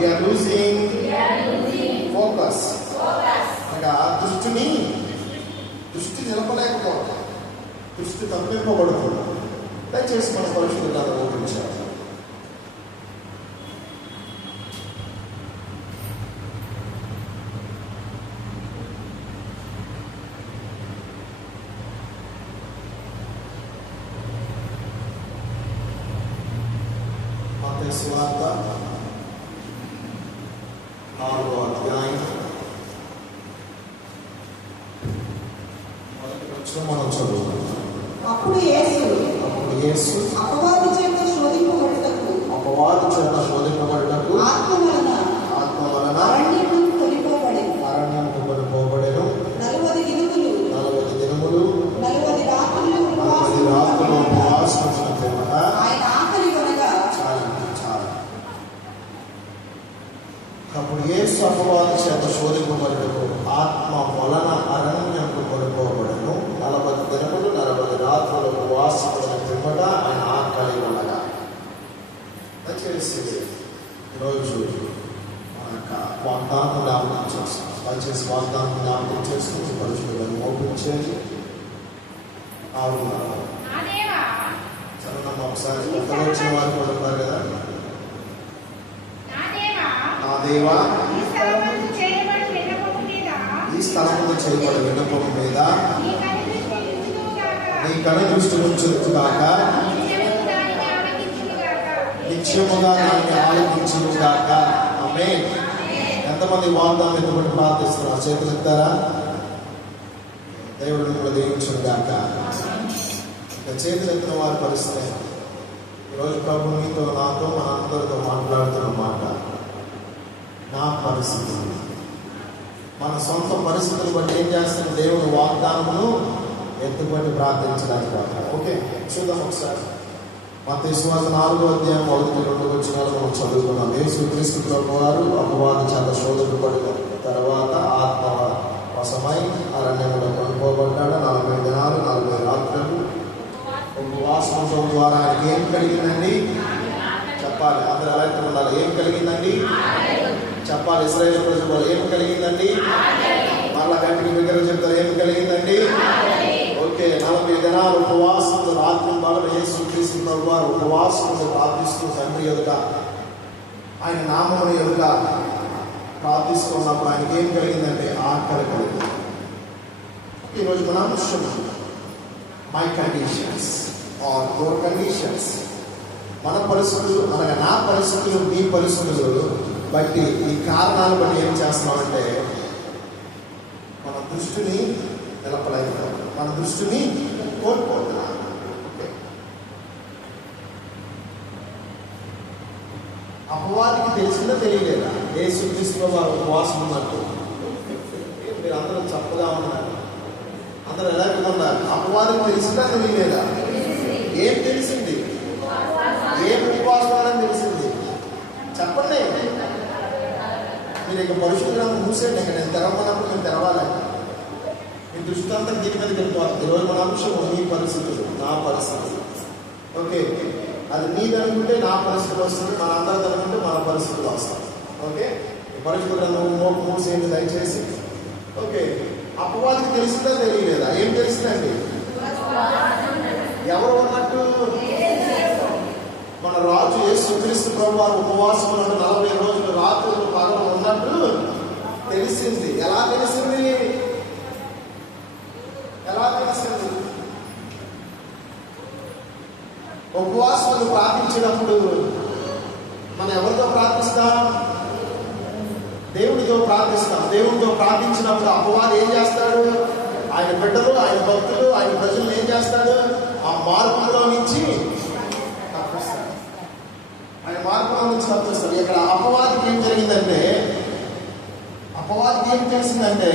We are losing focus. అనగా దృష్టి నిలపలేకపోవడం, దృష్టి తప్పింపబడుతుంది. దయచేసి మన పరిశుద్ధులను ఓపించాలి. మత్తయి సువార్త 4వ అధ్యాయం మనం చదువుతాం. అప్పుడు యేసు అపవాది చేత శోధింపబడుటకు ఆత్మ వలన అరణ్యమునకు కొనిపోబడెను. 40 దినములు 40 రాత్రులు ఉపవాసము ఆయన ఆకలి కొనగా. అప్పుడు యేసు అపవాది చేత శోధింపబడుటకు ఆత్మ వలన అరణ్యమునకు కొనిపోబడెను. 40 దినములు 40 రాత్రులు ఉపవాసమున పిమ్మట ఆయన ఆకలి కొనగా. దయచేసి ఈరోజు మన యొక్క వాగ్దానం జ్ఞాపకం చేస్తాం. దయచేసి వాగ్దానం జ్ఞాపకం చేసుకుని పరిశుద్ధులను మోపించేది. చరణమ్మ ఒకసారి కొత్తగా వచ్చిన వారు కూడా ఉన్నారు కదా. నా దేవా, ఈ స్థలముందు చేయబడి విన్నపము మీద నీ కనుదృష్టి ఉంచుగాక, నిత్యముగా దాన్ని ఆలోచించుగాక. ఆమేన్. ఎంతమంది వాగ్దానం ఎత్తుబడి ప్రార్థిస్తున్నారు? చేతులు ఎత్తారా? దేవుడు మిమ్మల్ని దీవించుగాక. చేతులు ఎత్తిన వారి పరిస్థితి ఈరోజు ప్రభు మీతో, నాతో, మన అందరితో మాట్లాడుతున్న మాట, నా పరిస్థితి, మన సొంత పరిస్థితులు బట్టి ఏం చేస్తున్న దేవుడు వాగ్దానమును ఎత్తుబడి ప్రార్థించడానికి వాడతాడు. ఓకే, చూద్దాం ఒకసారి. మత్తయి సువార్త 4వ అధ్యాయం 1-2 వచనాలు మనం చదువుకున్నాం. యేసుక్రీస్తు ప్రభువారు అపవాది చేత శోధింపబడిన తర్వాత ఆత్మ వశమై అరణ్యములో కొనుక్కోబడ్డాడు. 40 దినాలు 40 రాత్రులు ఉపవాసం ద్వారా ఆయనకి ఏం కలిగిందండి? చెప్పాలి. అందరూ ఎలా ఉండాలి? ఏం కలిగిందండి? చెప్పాలి. ఇశ్రాయేలు ప్రజలు ఏం కలిగిందండి? మరలా గంటకి దగ్గర చెప్తారు. ఏం కలిగిందండి? ఓకే, 40 దినాలు ఉపవాసం రాత్రి బాగా యేసుక్రీస్తు ప్రభువారు ఉపవాసములు ప్రార్థిస్తూ తండ్రి ఎదుట, ఆయన నామమును ఎదుట ప్రార్థిస్తున్నప్పుడు ఆయనకి ఏం కలిగిందంటే ఆకలి కలిగింది. ఈరోజు మన అంశం my conditions or your conditions. మన పరిస్థితులు అనగా నా పరిస్థితులు, మీ పరిస్థితులు బట్టి, ఈ కారణాలు బట్టి ఏం చేస్తున్నామంటే మన దృష్టిని నిలపలేకపోతున్నాం, మన దృష్టిని కోల్పోతున్నాం. అపవాదికి తెలిసిందా తెలియలేదా యేసుక్రీస్తు వారు ఉపవాసం ఉన్నట్టు? మీరు అందరూ చప్పగా ఉన్నారు, అందరూ ఎలాంటి ఉన్నారు? అపవాదికి తెలిసిందా తెలియలేదా? ఏం తెలిసింది? ఏం ఉపవాసం అని తెలిసింది? చెప్పండి. మీరు ఇక పరిశుభ్రంగా మూసేయండి. ఇక నేను తెరవనప్పుడు నేను తెరవాలి. మీ దృష్టి అంతా దీని మీదకి వెళ్ళిపోతుంది. ఈరోజు మన అంశం మీ పరిస్థితులు, నా పరిస్థితులు. ఓకే, అది నీది అనుకుంటే నా పరిస్థితులు వస్తుంది, మన అందరిది అనుకుంటే మన పరిస్థితులు వస్తాయి. ఓకే, పరిశుభ్రంగా మూసేయండి దయచేసి. ఓకే, అపవాదికి తెలిసిందా తెలియలేదా? ఏం తెలిసిందండి? ఎవరు ఉన్నట్టు? మన రాజు యేసుక్రీస్తు ప్రభువారు ఉపవాసం ఉన్నట్టు 40 రోజులు రాత్రులు పగలు ఉన్నట్టు తెలిసింది. ఎలా తెలిసింది? ఉపవాసాలు ప్రార్థించినప్పుడు మనం ఎవరితో ప్రార్థిస్తాం? దేవుడితో ప్రార్థిస్తాం. దేవుడితో ప్రార్థించినప్పుడు అపవాది ఏం చేస్తాడు? ఆయన బిడ్డలు, ఆయన భక్తులు, ఆయన ప్రజలు ఏం చేస్తాడు? ఆ మార్పులో నుంచి తప్పిస్తాడు. ఆయన మార్పులో నుంచి తప్పిస్తాడు. ఇక్కడ అపవాదికి ఏం జరిగిందంటే, అపవాదికి ఏం తెలిసిందంటే,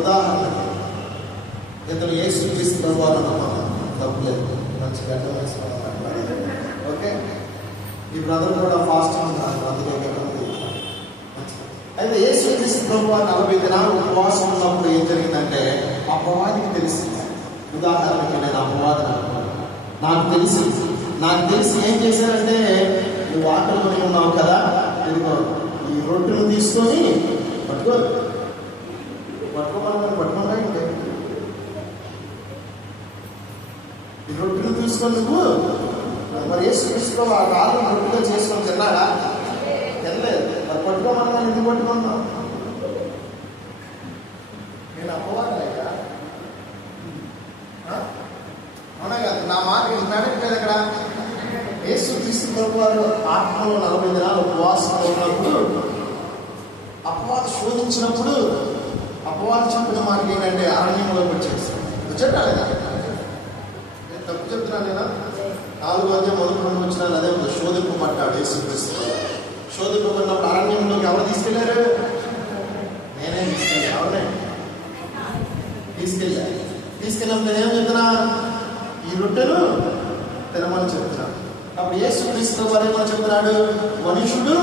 ఉదాహరణకి ఇతను యేసుక్రీస్తు ప్రభువారు అన్నమాట, తప్పులేదు, మంచి గంట వేసుకోవాలి. ఓకే, ఈ బ్రదర్ కూడా ఫాస్టింగ్ ఉంటారు, అందుకే అయితే యేసుక్రీస్తు ప్రభువారు 40 దినాలు ఉపవాసం ఉన్నప్పుడు ఏం జరిగిందంటే అపవాదికి తెలిసింది. ఉదాహరణకి నేను అపవాది నాకు తెలిసి ఏం చేశారంటే, నువ్వు ఆకలి కొని ఉన్నావు కదా, ఇదిగో ఈ రొట్టెలు తీసుకొని పట్టుకోమంటే ఈ రొట్టెలు తీసుకొని నువ్వు మరి యేసుక్రీస్తు ఆ రాళ్ళు రొట్టెగా చేసుకొని తిన్నాడా? తినలేదు. మరి పట్టుకోమన్నా ఎందుకు పట్టుకున్నావు? నేను అప్పవాడలేక అవునా కదా? నా మాట నడట్లేదు. అక్కడ యేసుక్రీస్తు వారు ఆత్మలో 40 దినాలు ఉపవాసంలో ఉన్నప్పుడు అపవాది శోధించినప్పుడు అపవాది చెప్పిన మాట ఏంటంటే అరణ్యంలోకి వచ్చేసాడు. చెప్పాలి నేను తప్పు చెప్తున్నాను లేదా? 4వ అధ్యాయం 1-2 వచనాలు అదే ఉంది. శోధింపబడ్డాడు యేసుక్రీస్తు. శోధింపబడినప్పుడు అరణ్యంలోకి ఎవరు తీసుకెళ్లారు? నేనే తీసుకెళ్ళాను. అవునే తీసుకెళ్ళినప్పుడు నేనేం చెప్తున్నా? ఈ రొట్టెలు తినమని చెప్తున్నాను. అప్పుడు యేసుక్రీస్తు వారు ఏమని చెప్తున్నాడు? మనుషుడు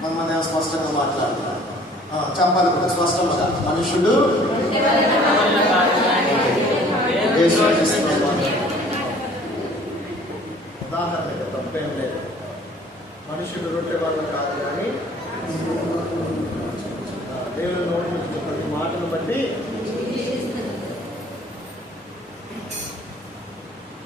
కొంతమంది స్పష్టంగా మాట్లాడుతున్నారు. చెప్పాలి కూడా స్పష్టంగా. మనుషుడు ఉదాహరణ తప్పేం లేదు. మనుషుడు రొట్టె వల్ల కాదు, కానీ దేవుని నోటి నుంచి ప్రతి మాటను బట్టి.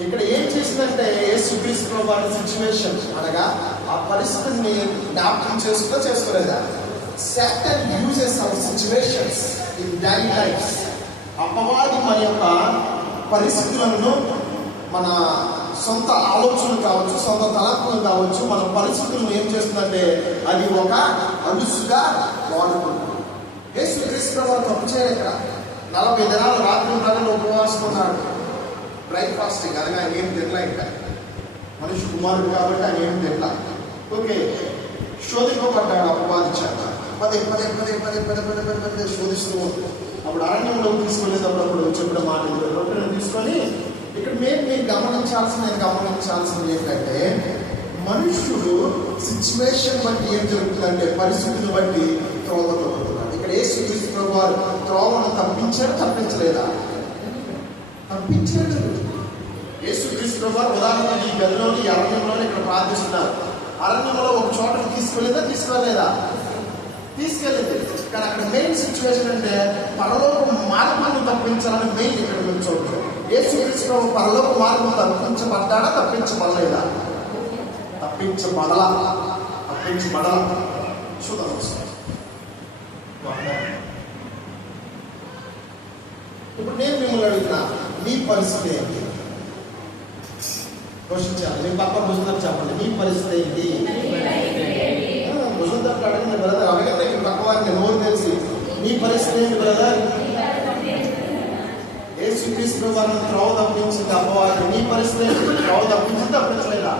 ఇక్కడ ఏం చేసిందంటే యేసుక్రీస్తు వారి సిచ్యువేషన్ అనగా ఆ పరిస్థితిని జ్ఞాపకం చేసుకోలేదా? Satan uses our situations in daily life. అపవాది మన యొక్క పరిస్థితులను, మన సొంత ఆలోచనలు కావచ్చు, సొంత తలంపులు కావచ్చు, మన పరిస్థితులను ఏం చేస్తుందంటే అది ఒక అలుసుగా వాడుకుంటుంది. యేసుక్రీస్తు వారు తప్పు చేయలేక 40 దినాలు రాత్రి ప్రజలు ఉపవాసం ఉన్నాడు. బ్రేక్ఫాస్టింగ్ అనగా ఆయన ఏం తినలే. ఇంకా మనిషి కుమారుడు కాబట్టి ఆయన ఏం తినలా. ఓకే, శోధింపబడ్డాడు అపవాది చేత. పదే శోధిస్తూ ఉంటుంది. అప్పుడు అరణ్యంలో తీసుకెళ్ళేటప్పుడు చెప్పిన మాట రొట్టెను తీసుకొని ఇక్కడ మీరు గమనించాల్సింది ఏంటంటే మనుష్యుడు సిచ్యువేషన్ బట్టి ఏం జరుగుతుందంటే పరిస్థితులను బట్టి త్రోవలో పడుతున్నాడు. ఇక్కడ యేసుక్రీస్తు వారు త్రోవను తప్పించలేదా? తప్పించాడు. యేసుక్రీస్తు వారు ఉదాహరణ ఈ గదిలోని అరణ్యంలోనే ఇక్కడ ప్రార్థిస్తున్నారు. అరణ్యంలో ఒక చోటకి తీసుకెళ్ళలేదా? తీసుకెళ్ళింది. కానీ అక్కడ మెయిన్ సిచ్యువేషన్ అంటే పరలోక మార్గాన్ని తప్పించాలని మెయిన్ ఇక్కడ మేము చూడటం. యేసుక్రీస్తు పరలోక మార్గం తప్పించబడ్డాడా? తప్పించబడలేదా? తప్పించబడలా. చూద్దాం. ఇప్పుడు నేను మిమ్మల్ని అడుగుతున్నా, మీ పరిస్థితి ఏంటి? క్వశ్చన్ చేయాలి. మీ పక్క భుజంతో చెప్పండి, మీ పరిస్థితి ఏంటి? భుజంతో అడగండి బ్రదర్, అడగండి. పక్క వారిని నోరు తెలిసి మీ పరిస్థితి ఏంటి బ్రదర్? యేసుక్రీస్తు వారిని త్రోవ తప్పించింది అపవాది. మీ పరిస్థితి ఏంటి? త్రోవ తప్పించలేదా?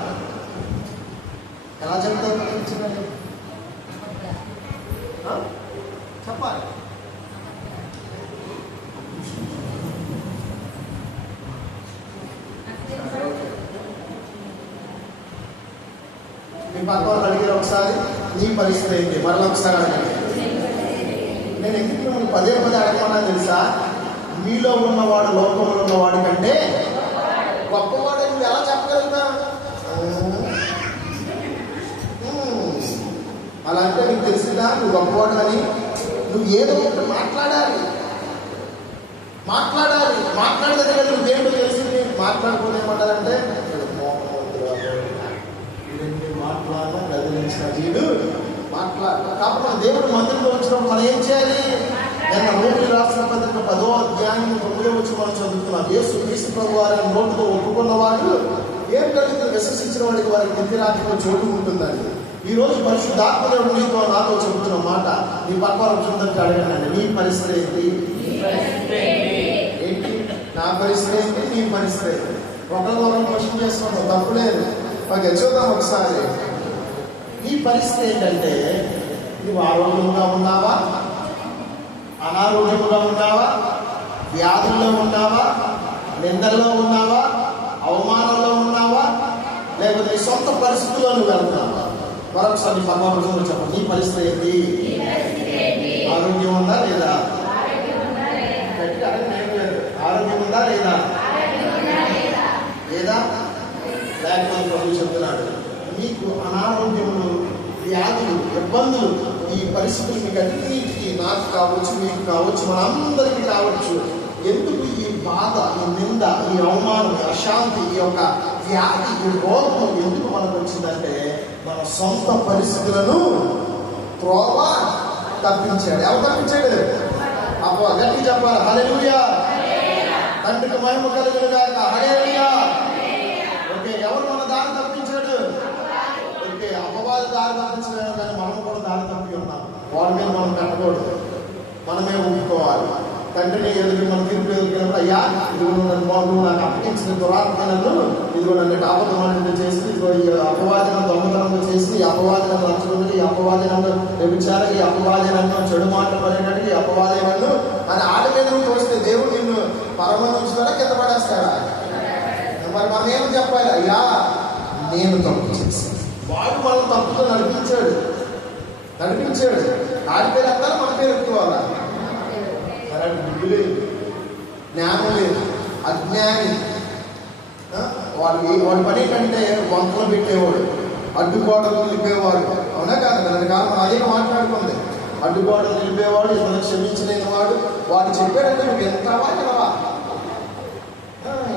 ఎలా చెప్తారు? తప్పించలేదు చెప్పాలి. మీ పక్క వాళ్ళు అడిగారు ఒకసారి, నీ పరిస్థితి ఏంటి? మరలా ఒకసారి అడగండి. నేను ఎందుకు మిమ్మల్ని పదే అడగమన్నా తెలుసా? మీలో ఉన్నవాడు లోకంలో ఉన్నవాడి కంటే గొప్పవాడు నువ్వు ఎలా చెప్పగలుగుతా? అలా అంటే నీకు తెలిసిందా నువ్వు గొప్పవాడు అని? నువ్వు ఏదో ఒకటి మాట్లాడాలి. మాట్లాడలేదు కదా నువ్వు ఏంటో తెలిసింది. మాట్లాడుకోలేమంటారంటే మాట్లాడడం గదిలించిన వీడు కాబట్టి మన దేవుడు మందిరంలో వచ్చినప్పుడు మనం ఏం చేయాలి? నేను రోమిలి రాసిన పత్రిక 10వ అధ్యాయం 9వ వచనం మనం చదువుతున్నాం. యేసుక్రీస్తు ప్రభువు వారిని నోటితో ఒప్పుకున్నవాడు ఏం కలుగుతుంది? విశ్వసించిన వాడికి వారికి నిత్య రాజ్యంలో చోటు ఉంటుందండి. ఈ రోజు పరిశుద్ధాత్మ నీతో నాతో చెబుతున్న మాట నీ పక్క వచ్చిందంటే అడగండి, నీ పరిస్థితి ఏంటి? నా పరిస్థితి ఏంటి? నీ పరిస్థితి ఏంటి? ఒకరిని క్వశ్చన్ చేసుకుంటాం, తప్పులేదు. మాకు చూద్దాం ఒకసారి. నీ పరిస్థితి ఏంటంటే నువ్వు ఆరోగ్యంగా ఉన్నావా? అనారోగ్యంగా ఉన్నావా? వ్యాధుల్లో ఉన్నావా? నిందల్లో ఉన్నావా? అవమానంలో ఉన్నావా? లేకపోతే సొంత పరిస్థితుల్లో నువ్వు వెళ్తున్నావా? మరొకసారి పరమాత్మ చెప్పండి, నీ పరిస్థితి ఏంటి? ఆరోగ్యం ఉందా లేదా? ఆరోగ్యం ఉందా లేదా? లేదా? లేకపోతే ప్రభు చెప్తున్నాడు, మీకు అనారోగ్యములు, వ్యాధులు, ఇబ్బందులు, ఈ పరిస్థితులు మీకు అన్నిటికీ, నాకు కావచ్చు, మీకు కావచ్చు, మనందరికీ కావచ్చు. ఎందుకు ఈ బాధ, ఈ నింద, ఈ అవమానం, ఈ అశాంతి, ఈ యొక్క వ్యాధి, ఈ రోగం ఎందుకు మనకు వచ్చిందంటే మన సొంత పరిస్థితులను త్రోవ తప్పించాడు. ఎవరు తప్పించాడు? అబ్బా గట్టి చెప్పాలి, హల్లెలూయా. తండ్రికి మహిమ కలుగును గాక, హల్లెలూయా. ఓకే, ఎవరు మన దారి తప్పించాడు? ఓకే, అపవాది దారి తప్పించలేదు, కానీ మనం కూడా దారి తప్పి ఉన్నాం. వాడి మీద మనం కట్టకూడదు, మనమే ఊపుకోవాలి. తండ్రిని ఎదుగు మనం తీర్పు ఎదుర్కొన్నప్పుడు, అయ్యా ఇదిగో నన్ను బాగు, నాకు అప్పగించిన దురాత్మలను, ఇదిగో నన్ను కాపతమానంగా చేసి, ఇదిగో ఈ అపవాదనం దొంగతనంగా చేసి, ఈ అపవాదనం నచ్చడం, ఈ అపవాదనంలో వ్యభిచారం, ఈ అపవాదనంలో చెడు మాటలు పడేటట్టు, ఈ అపవాదనను అని ఆడ మీద తోస్తే దేవుడు నిన్ను పరమనుంచుతాడా, కింద పడేస్తాడా? మరి మనం ఏం చెప్పాలి? అయ్యా నేను తప్పు చేశాను. వాడు మనం తప్పుతో నడిపించాడు. ఆడి పేరు అంటారా, మన పేరు ఎక్కువాలా? బుద్ధి లేదు, జ్ఞానం లేదు, అజ్ఞాని. వాడి పని ఏంటంటే వంకలు పెట్టేవాడు, అడ్డుగోడలు నిలిపేవాడు. అవునా కాదు? దాని కాలం మనం అదే మాట్లాడుకుంది. అడ్డుగోడలు నిలిపేవాడు, ఇతను క్షమించలేని వాడు. వాడు చెప్పాడంటే నువ్వు ఎంతవా వినవా?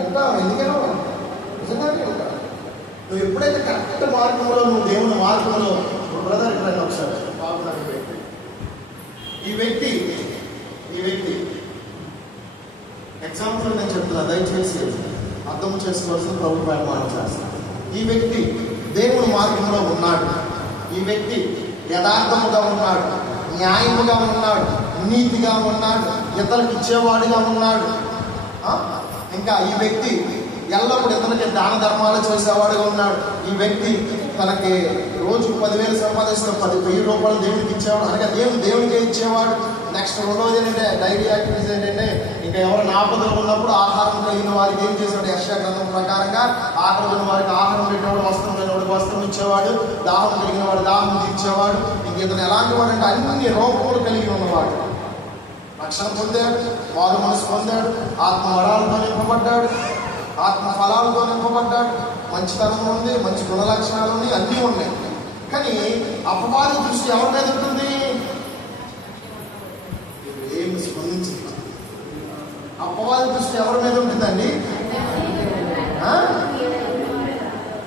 ఎంత ఎందుకనో నిజంగానే ఉంటా. నువ్వు ఎప్పుడైతే కరెక్ట్ మార్గంలో, నువ్వు దేవుని మార్గంలో, బ్రదర్ ఇక్కడ ఒకసారి ఈ వ్యక్తి ఎగ్జాంపుల్ నేను చెప్తున్నా, దయచేసి అర్థం చేసుకోవాల్సిన ప్రభు ప్రమాణం చేస్తాను. ఈ వ్యక్తి దేవుని మార్గంలో ఉన్నాడు. ఈ వ్యక్తి యథార్థముగా ఉన్నాడు, న్యాయముగా ఉన్నాడు, నీతిగా ఉన్నాడు, ఇతరులకు ఇచ్చేవాడిగా ఉన్నాడు. ఇంకా ఈ వ్యక్తి ఎల్లప్పుడు ఇతనికి దాన ధర్మాలు చేసేవాడుగా ఉన్నాడు. ఈ వ్యక్తి తనకి రోజు 10,000 సంపాదిస్తే 10,000 రూపాయలు దేవుడికి ఇచ్చేవాడు, అనగా దేవుడికే ఇచ్చేవాడు. నెక్స్ట్ రెండవది ఏంటంటే డైలీ యాక్టివిటీస్ ఏంటంటే, ఇంకా ఎవరైనా ఆపదలు ఉన్నప్పుడు ఆహారం కలిగిన వారికి ఏం చేసేవాడు? యెషయా గ్రంథం ప్రకారంగా ఆకలి ఉన్న వారికి ఆహారం పెట్టేవాడు, వస్త్రం లేని వాడికి వస్త్రం ఇచ్చేవాడు, దాహం కలిగిన వాడు దాహం తీర్చేవాడు. ఇంక ఇతను ఎలాంటి వాడు అంటే అన్ని రూపములు కలిగి ఉన్నవాడు. రక్షణ పొందాడు, వారు మనసు పొందాడు, ఆత్మ వరాలతో నింపబడ్డాడు, ఆత్మ ఫలాలతో నింపబడ్డాడు, మంచితనం ఉంది, మంచి గుణ లక్షణాలు ఉన్నాయి, అన్నీ ఉన్నాయి. కానీ అపవాది దృష్టి ఎవరి మీద ఉంటుంది? ఏమి స్పందించింది? అపవాది దృష్టి ఎవరి మీద ఉంటుందండి?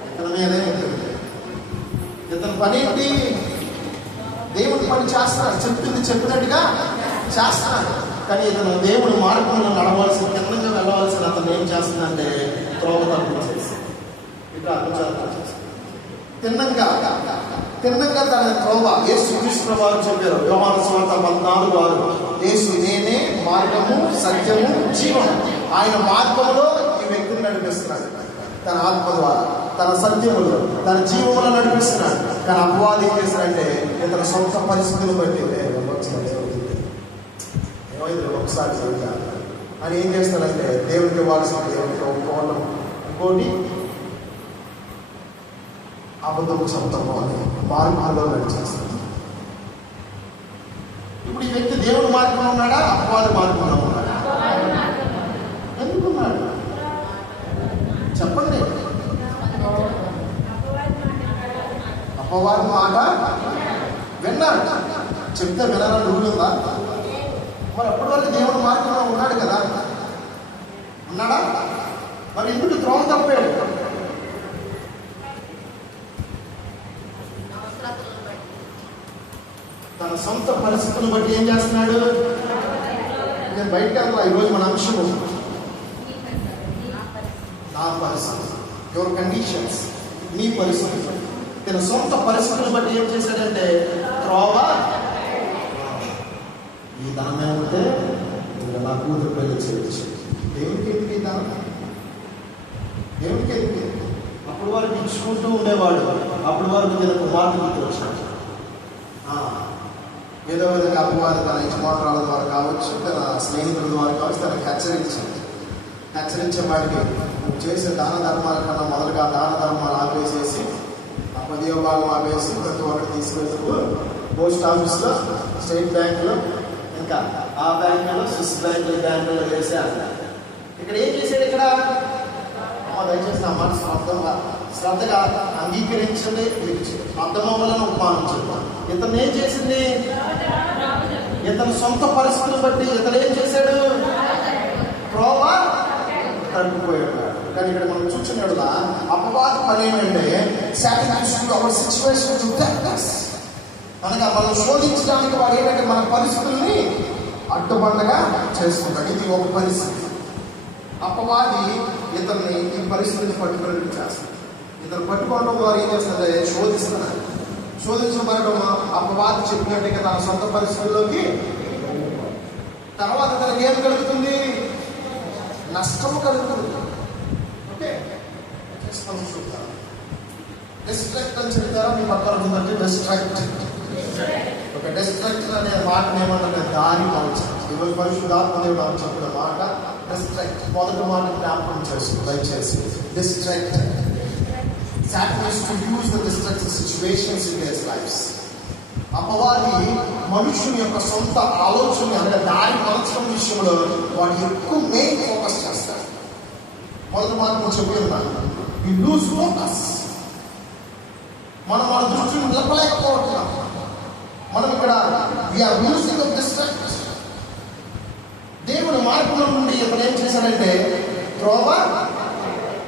ఇతని మీదే ఉంటుంది. ఇతని పని ఏంటి? దేవుడి పని చేస్తున్నాడు, చెప్పింది చెప్పినట్టుగా చేస్తున్నాడు. కానీ ఇతను దేవుడి మార్గంలో నడవలసిన, కిందంగా వెళ్ళవలసిన అతను ఏం చేస్తుందంటే త్రోవ తప్పించేసి ఇట్లా అర్థం తిన్నంగా తన త్రోవ యేసుక్రీస్తు వారు చెప్పారు. యోహాను సువార్త 14:6, యేసు నేనే మార్గము, సత్యము, జీవము. ఆయన మార్గంలో ఈ వ్యక్తిని నడిపిస్తున్నాడు, తన ఆత్మ ద్వారా, తన సత్యములో, తన జీవములో నడిపిస్తున్నాడు. కానీ అపవాది ఏం చేస్తాడంటే ఇతని సొంత పరిస్థితులు బట్టి ఒకసారి అని ఏం చేస్తాడంటే దేవుడికి ఇవ్వాల్సిన దేవుడికి ఒప్పుకోవడం, ఇంకోటి అబద్ధము చెప్తాము అని మార్గంలో నడిచేస్తాడు. ఇప్పుడు ఈ వ్యక్తి దేవుడి మార్గంలో ఉన్నాడా, అపవాది మార్గంలో ఉన్నాడా? ఎందుకున్నాడు చెప్పండి. అపవాది మాట విన్నాడు, చెప్తే వినాలని రూల్ ఉందా? మరి అప్పటి వరకు దేవుడి మార్గంలో ఉన్నాడు కదా, ఉన్నాడా? మరి ఎందుకు త్రోవ తప్పాడు? తన సొంత పరిస్థితులను బట్టి ఏం చేస్తున్నాడు? నేను బయటకు వెళ్తా. ఈరోజు మన అంశము నా పరిస్థితి, యువర్ కండిషన్స్, నీ పరిస్థితి. తన సొంత పరిస్థితులను బట్టి ఏం చేశాడంటే త్రోవ. ఈ ధనం ఏమంటే నా కూతురు పెళ్లి చేయొచ్చు. దేవుడికి ఎందుకు ఈ ధనం? దేవుడికి ఎందుకు? అప్పుడు వారికి ఇచ్చుకుంటూ ఉండేవాడు. అప్పుడు వారికి తన కుమార్తె వచ్చాడు. ఏదో విధంగా అపవాది తన యజమానురాల ద్వారా కావచ్చు, తన స్నేహితుల ద్వారా కావచ్చు, తనకు హెచ్చరించే వాడికి నువ్వు చేసే దాన ధర్మాల కన్నా మొదలుగా దాన ధర్మాలు ఆపేసేసి, ఆ 10వ భాగం ఆపేసి ప్రతి ఒక్కటి తీసుకెళ్తూ పోస్ట్ ఆఫీస్లో, స్టేట్ బ్యాంకులో, ఇంకా ఆ బ్యాంకులో, స్విస్ బ్యాంకులో వేసాడు. ఇక్కడ ఏం చేశాడు? ఇక్కడ దయచేసి దయచేసి నా మాట శ్రద్ధగా అంగీకరించండి. మీకు అర్థమవ్వాలని ఉపమానం చెప్తాను. ఇతను ఏం చేసింది? ఇతని సొంత పరిస్థితులు బట్టి ఇతను ఏం చేశాడు? త్రోవ తగ్గిపోయాడు. కానీ ఇక్కడ మనం చూస్తున్నాడు అపవాద పని ఏంటంటే అనగా మనం శోధించడానికి వాడు ఏంటంటే మన పరిస్థితుల్ని అడ్డుబండగా చేసుకుంటాడు. ఇది ఒక పరిస్థితి. అపవాది ఇతన్ని ఈ పరిస్థితిని పట్టుకుని చేస్తాడు. ఇతను పట్టుకోవడం ద్వారా ఏం చేస్తాడంటే శోధిస్తున్నాడు. శోధించబడడం అపవాది చెప్పినట్టుగా తన సొంత పరిస్థితుల్లోకి తర్వాత తనకి ఏం కలుగుతుంది? నష్టము కలుగుతుంది. ఓకే, డిస్ట్రాక్ట్ అని చెప్తారా? మీ పక్కన ఉందంటే డిస్ట్రాక్ట్. ఒక డిస్ట్రాక్ట్ అనే మాట ఏమన్నా దారి మార్చాలి. ఈరోజు పరిశుద్ధాత్మదేవుడు అని చెప్పిన మాట డిస్ట్రాక్ట్. మొదటి మాట జ్ఞాపకం చేసుకో దయచేసి. Distract. Satan used to use the destructive situations in their lives. అపవాది మనుషుని యొక్క సొంత ఆలోచన అంటే దారి మార్చడం విషయంలో వాడు ఎక్కువ మెయిన్ ఫోకస్ చేస్తాడు. మొదటి మాట నేను చెప్పి ఉన్నాను, యు లూజ్ ఫోకస్. మనం మన దృష్టిని నిలపలేకపోతున్నాం. మనం ఇక్కడ వీఆర్ యూజింగ్ డిస్ట్రాక్ట్. దేవుని మార్గంలో నుండి ఇతను ఏం చేశాడంటే త్రోవ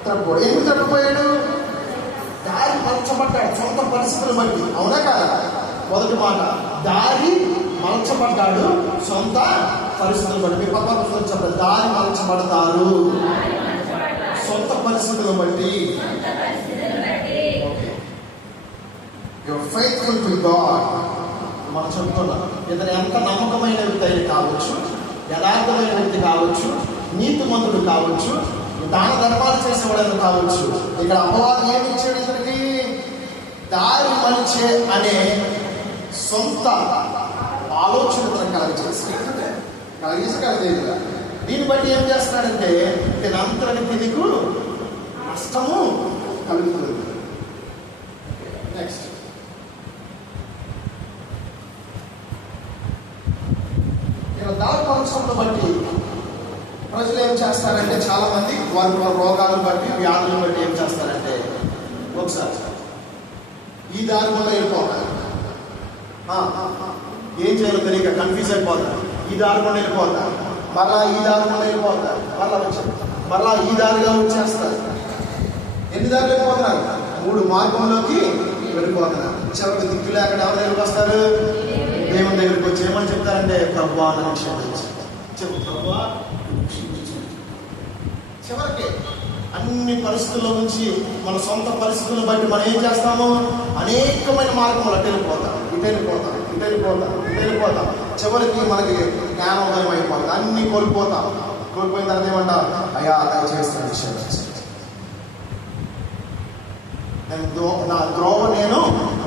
తప్పిపోయాడు. ఎందుకు తప్పిపోయాడు? దారి మలచబడ్డాడు సొంత పరిస్థితులు బట్టి. అవునా కాదా? మొదటి మాట, దారి మలచబడ్డాడు సొంత పరిస్థితులు బట్టి. మీ పక్కన చెప్పండి, దారి మలచబడతారు సొంత పరిస్థితులు బట్టి. Your faithful to God. మనం చెప్తున్నాం ఇతను ఎంత నమ్మకమైన వ్యక్తి అయినా కావచ్చు, యథార్థమైన వ్యక్తి కావచ్చు, నీతిమంతుడు కావచ్చు, దాన ధర్మాలు చేసేవాడని కావచ్చు. ఇక్కడ అపవాదం ఏమి ఇచ్చాడు? ఇతనికి దారి మలిచే అనే సొంత ఆలోచన కలిగేసి దీన్ని బట్టి ఏం చేస్తున్నాడంటే దీనంతరానికి నీకు నష్టము కలుగుతుంది. నెక్స్ట్, ఇలా దారి మలచడం బట్టి ప్రజలు ఏం చేస్తారంటే చాలా మంది వారి రోగాలు బట్టి వ్యాధులు బట్టి ఏం చేస్తారంటే ఒకసారి ఈ దారి వల్ల వెళ్ళిపోతారు. ఏం చేయాలో తెలియక కన్ఫ్యూజ్ అయిపోతారు. ఈ దారి వల్ల వెళ్ళిపోతారు, మరలా ఈ దారి వల్ల వెళ్ళిపోతారు, మరలా ఈ దారిగా వచ్చేస్తారు. ఎన్ని దారులు వెళ్ళిపోతున్నారు? 3 మార్గంలోకి వెళ్ళిపోతున్నారు. చివరికి దిక్కు లేక ఎవరి దగ్గరికి వస్తారు? దేవుని దగ్గరికి వచ్చి ఏమని చెప్తారంటే ప్రభువా నన్ను క్షమించు. చెప్పు ప్రభువా. చివరికి అన్ని పరిస్థితుల్లో నుంచి మన సొంత పరిస్థితులను బట్టి మనం ఏం చేస్తాము? అనేకమైన మార్గములు అటు వెళ్ళిపోతాం, ఇటు వెళ్ళిపోతాం, ఇటు వెళ్ళిపోతాం, ఇటు వెళ్ళిపోతాం. చివరికి మనకి జ్ఞానోదయం అయిపోతుంది. అన్ని కోల్పోతాం. కోల్పోయిన తర్వాత ఏమంటాం? అయ్యా దయచేస్తాను క్షమించు. నా ద్రోవ నేను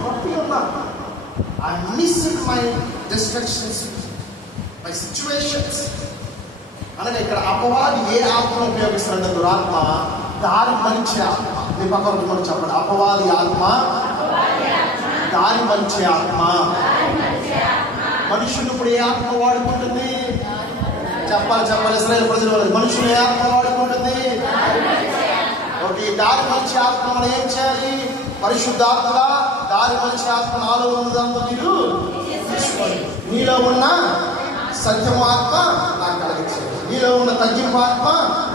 కొట్టి ఉన్నాను. I missed my distractions, my situations. అనగా ఇక్కడ అపవాది ఏ ఆత్మను ఉపయోగిస్తాడంటే దురాత్మ దారి మలిచే ఆత్మ. మీ పక్కన మనం చెప్పండి, అపవాది ఆత్మ దారి మలిచే ఆత్మ. మనుషులు ఇప్పుడు ఏ ఆత్మ వాడుకుంటుంది? చెప్పాలి ఇశ్రాయేలు ప్రజలు, మనుషులు ఏ ఆత్మ వాడుకుంటుంది? ఒకటి దారి మలిచే ఆత్మ. మనం ఏం చేయాలి? పరిశుద్ధాత్మ దారి మలిచే ఆత్మ నాలో ఉన్నదంతా మీరు తీసుకోండి. నీలో ఉన్న సత్యము ఆత్మ నాకు కలిగించండి, నీలో ఉన్న తగ్గింపు ఆత్మ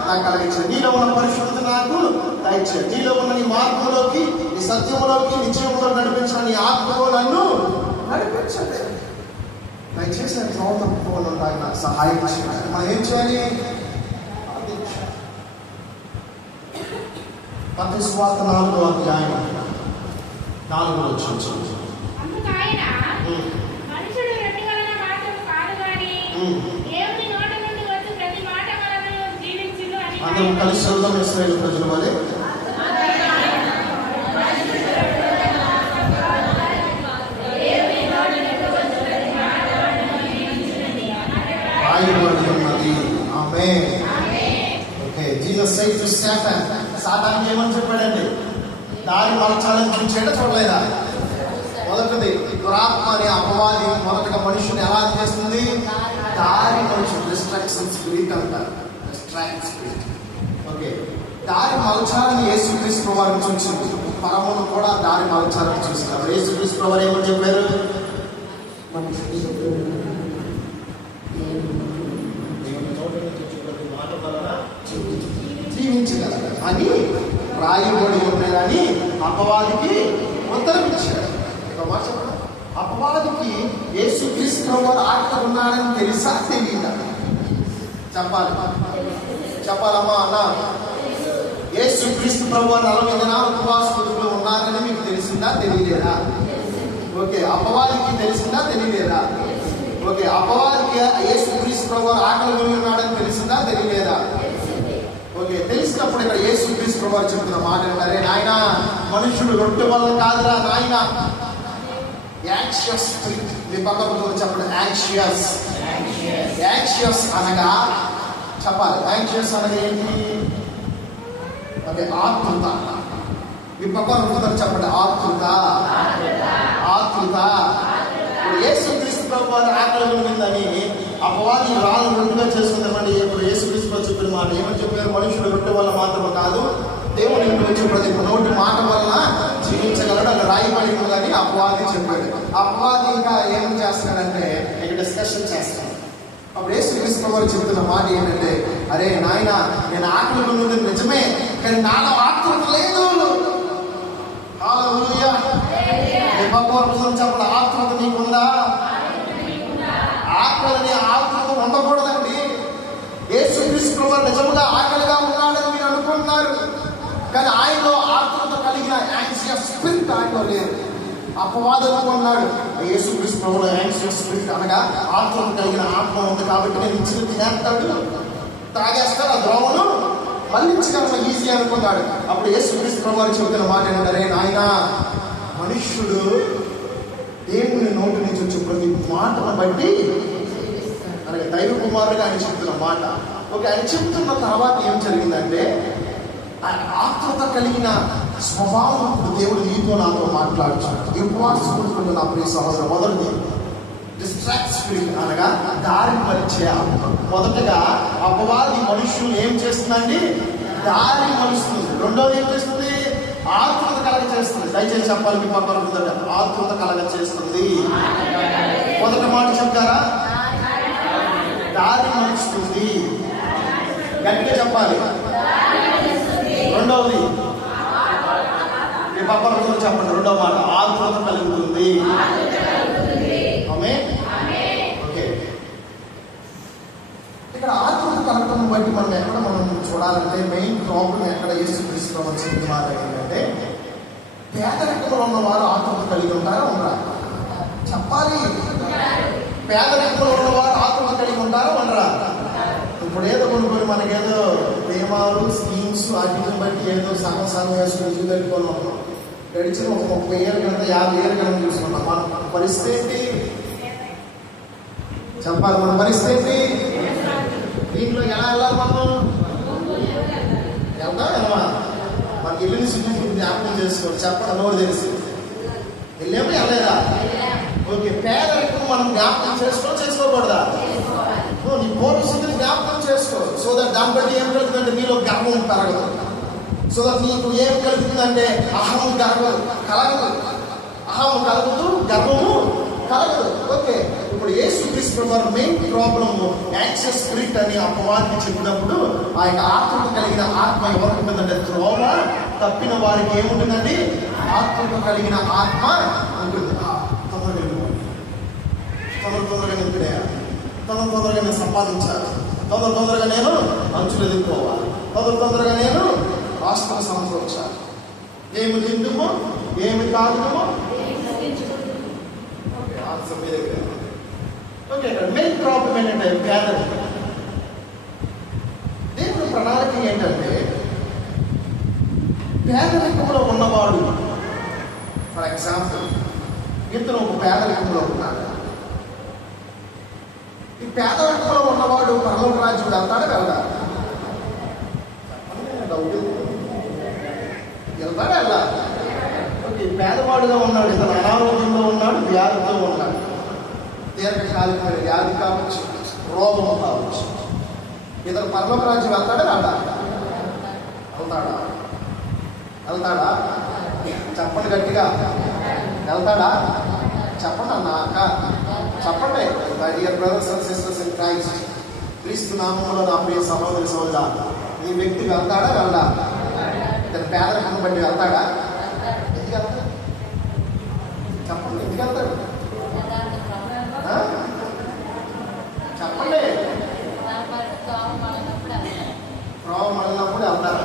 నాకు కలిగించండి, నీలో ఉన్న పరిశుద్ధత నాకు దయచేయండి, నీలో ఉన్న నీ మార్గంలోకి, నీ సత్యములోకి, నిశ్చయములో నడిపించిన నీ ఆత్మలో నన్ను నడిపించండి. దయచేసి నేను త్రోవ తప్పుకోవాలని నాకు సహాయం చేయండి. మనం ఏం చేయాలి? మత్తయి సువార్త 4వ అధ్యాయం 4వ వచనం. అందరం కలిసి చదువుదాం ఇశ్రాయేలు ప్రజల వలె. ఆయనది. ఆమేన్. Okay, Jesus said to Satan. సాతానికి ఏమని చెప్పాడండి? దారి మలచాలని చూసాడా చూడలేదా? మొదటిది దురాత్మ అనే అపవాది మొదటగా మనుషుని ఎలా చేస్తుంది? దారి మనుషులు డిస్ట్రాక్షన్ స్పిరిట్ అంటారు. Distract spirit. ఓకే, దారి మలచాలని యేసుక్రీస్తు వారిని చూసింది, పరమును కూడా దారి మలచాలని చూసినారు. యేసుక్రీస్తు వారు ఏమని చెప్పారు? జీవించగలరు అని రాయబడి ఉన్నదని అపవాదికి ఉత్తరం ఇచ్చాడు. అపవాదికి యేసుక్రీస్తు వారు ఆత్మ ఉన్నాడని తెలుసా తెలియదా? చెప్పాలమ్మా అన్న. యేసుక్రీస్తు ప్రభు 40 దినాలు ఉపవాసములు ఉన్నారని మీకు తెలిసిందా తెలియలేదా? ఓకే. అపవాదికి తెలిసిందా తెలియలేదా? ఓకే. అపవాదికి యేసుక్రీస్తు ప్రభు ఆకలి కొని ఉన్నాడని తెలిసిందా తెలియలేదా? ఓకే. తెలిసినప్పుడు ఇక్కడ యేసుక్రీస్తు ప్రభు చెప్తున్న మాట ఏంటంటే, నాయన మనుషుడు రొట్టె వల్ల కాదురా నాయన, యాంగ్షియస్ స్పిరిట్. మీ పక్కన చెప్పండి, యాంగ్షియస్. యాంగ్షియస్ అనగా చెప్పాలి. యాంగ్షియస్ అనగా ఏంటి? అదే ఆతృత. మీ పక్కన చెప్పండి, ఆతృత. ఆతృత. ఇప్పుడు యేసుక్రీస్తు ప్రభు వారి ఆకలి ఉందని అపవాది రాళ్ళు రొట్టెగా చేసుకుందామండి. ఇప్పుడు యేసుక్రీస్తు చెప్పిన మాట ఏమని చెప్పారు? మనుషుడు రొట్టె వల్ల మాత్రమే కాదు, దేవుని ఇంటి వచ్చే ప్రతి నోటి మాట వలన జీవించగలడు అని రాయబడి ఉందని అపవాది చెప్పాడు. అపవాది ఇంకా ఏం చేస్తాడంటే ఇక్కడ డిస్కషన్ చేస్తాడు. అప్పుడు యేసుక్రీస్తు వారు చెప్తున్న మాట ఏంటంటే, అరే నాయన, నేను ఆకలి ఉన్నది నిజమే, కానీ నాలో ఆత్రుత లేదు. హల్లెలూయా. చెప్పండి, ఆత్రుత నీకుందా? ఆకలిని ఆత్రుత ఉండకూడదండి. యేసుక్రీస్తు వారు నిజముగా ఆకలిగా ఉన్నాడని మీరు అనుకుంటున్నారు, కానీ ఆయనలో ఆత్రుత కలిగిన యాంగ్షియస్ స్పిరిట్ ఆయనలో లేదు. అపవాదం అనుకున్నాడు, యేసుక్రీస్తు ప్రభువులో యాంగ్షియస్ స్పిరిట్ అనగా ఆత్మ కలిగిన ఆత్మ ఉంది కాబట్టి నేను ఇచ్చిన తినేస్తాడు, తాగేస్తాడు, ఆ ద్రోవను మళ్ళించగలను ఈజీ అనుకున్నాడు. అప్పుడు యేసుక్రీస్తు ప్రభువు చెబుతున్న మాట ఏంటంటే, నాయన మనుష్యుడు దేవుని నోటి నుంచి వచ్చే ప్రతి మాటను బట్టి అనగా దైవ కుమారుడిగా ఆయన చెప్తున్న మాట. ఓకే. ఆయన చెప్తున్న తర్వాత ఏం జరిగిందంటే, ఆయన ఆత్మత కలిగిన స్వభావం ఇప్పుడు దేవుడు నీతో నాతో మాట్లాడుతున్నాడు. ఉపవాసకుడు నా ప్రియ సహోదరు, మొదటిది డిస్ట్రాక్ట్ స్పిరిట్ అనగా దారి మలిచే ఆత్మ. మొదటగా అపవాది మనుషులు ఏం చేస్తుందండి? దారి మలుస్తుంది. రెండోది ఏం చేస్తుంది? ఆత్మత కలగ చేస్తుంది. దయచేసి చెప్పాలి, మీ పక్కన ఆత్మత కలగ చేస్తుంది. మొదటి మాట చెప్తారా? దారి మలుస్తుంది. గట్టిగా చెప్పాలి. రెండవది మీ పక్కన చెప్పండి, రెండవ మాట ఆత్మత కలుగుతుంది. ఓకే. ఇక్కడ ఆత్మత కలగటం బట్టి మనం చూడాలంటే మెయిన్ ప్రాబ్లం ఎక్కడ యేసుక్రీస్తు వచ్చిన మాట ఏంటంటే, పేదరికంలో ఉన్నవారు ఆత్మత కలిగి ఉంటారా ఉండరా? చెప్పాలి. పేదరికంలో ఉన్నవారు ఆత్మత కలిగి ఉంటారా ఉండరా? ఇప్పుడు ఏదో కొనుక్కొని మనకేదో నియమాలు స్కీమ్స్ వాటిని బట్టి ఏదో సగం వేసుకుని పెట్టుకొని ఉన్నాం. గడిచిన ఒక 30 ఏళ్ళ కింద 50 ఏళ్ళ కింద చూసుకున్నాం. మన పరిస్థితి చెప్పాలి. మన పరిస్థితి దీంట్లో ఎలా వెళ్ళాలి? మనం వెళ్దామా? మనకి ఇల్లుని శుద్ధి జ్ఞాపకం చేసుకోండి. చెప్పండి, నోరు తెలిసి వెళ్ళాము వెళ్ళలేదా? ఓకే. పేదరికం మనం జ్ఞాపకం చేసుకోకూడదా? నీ పూర్వస్థితిని జ్ఞాపకం చేసుకో. సో దట్ దాన్ని బట్టి ఏం కలుగుతుందంటే మీలో గర్వం పెరగదు. సో దట్ నీకు ఏం కలుగుతుందంటే అహం కలగదు. అహం కలుగుతూ గర్వము కలగదు. ఓకే. ఇప్పుడు యేసుక్రీస్తు వారి మెయిన్ ప్రాబ్లమ్ యాంగ్షియస్ స్పిరిట్ అని అపవాదికి చెప్పినప్పుడు ఆ యొక్క ఆత్మ కలిగిన ఆత్మ ఎవరికి ఉంటుందంటే, త్రోవ తప్పిన వారికి ఏముంటుందండి? ఆత్మ కలిగిన ఆత్మ ఉంటుంది. తొందరగా నింపిడేయాలి, తొందరగా నేను సంపాదించాలి, తొందరగా నేను అంచులు ఎదుర్కోవాలి, తొందరగా నేను రాష్ట్రం సమకూర్చాలి. ఏమి తిందుమో ఏమి తాగుమో ఓకే. ఇక్కడ మెయిన్ ప్రాబ్లం ఏంటంటే పేదరికం. దేవుని ప్రణాళిక ఏంటంటే, పేదరికంలో ఉన్నవాడు, ఫర్ ఎగ్జాంపుల్ ఇతను ఒక పేదరికంలో ఉన్నాడు. ఈ పేదరికంలో ఉన్నవాడు పరలోక రాజ్యం వెళ్తాడా వెళ్ళాలి? వెళ్తాడా వెళ్ళాలి? ఓకే. పేదవాడుగా ఉన్నాడు, ఇతను అనారోగ్యంలో ఉన్నాడు, వ్యాధితో ఉన్నాడు. దీర్ఘకాలికమైన వ్యాధి కావచ్చు, రోగం కావచ్చు. ఇతను పరలోక రాజ్యం వెళ్తాడా వెళ్ళాలి? వెళ్తాడా? వెళ్తాడా? చెప్పండి గట్టిగా. వెళ్తాడా? చెప్పండి అన్న, అక్క చెప్పండి. My dear brothers and sisters in Christ, క్రీస్తు నామములో నా ప్రియ సహోదరి సహోదరుడా, ఈ వ్యక్తి వెళ్తాడా? వెళ్ళడా? ఇతని పేదరికం బట్టి వెళ్తాడా? ఎందుకు వెళ్తాడు? చెప్పండి, ఎందుకు వెళ్తాడు? చెప్పండి. ప్రోవ మళ్ళినప్పుడు వెళ్తారా?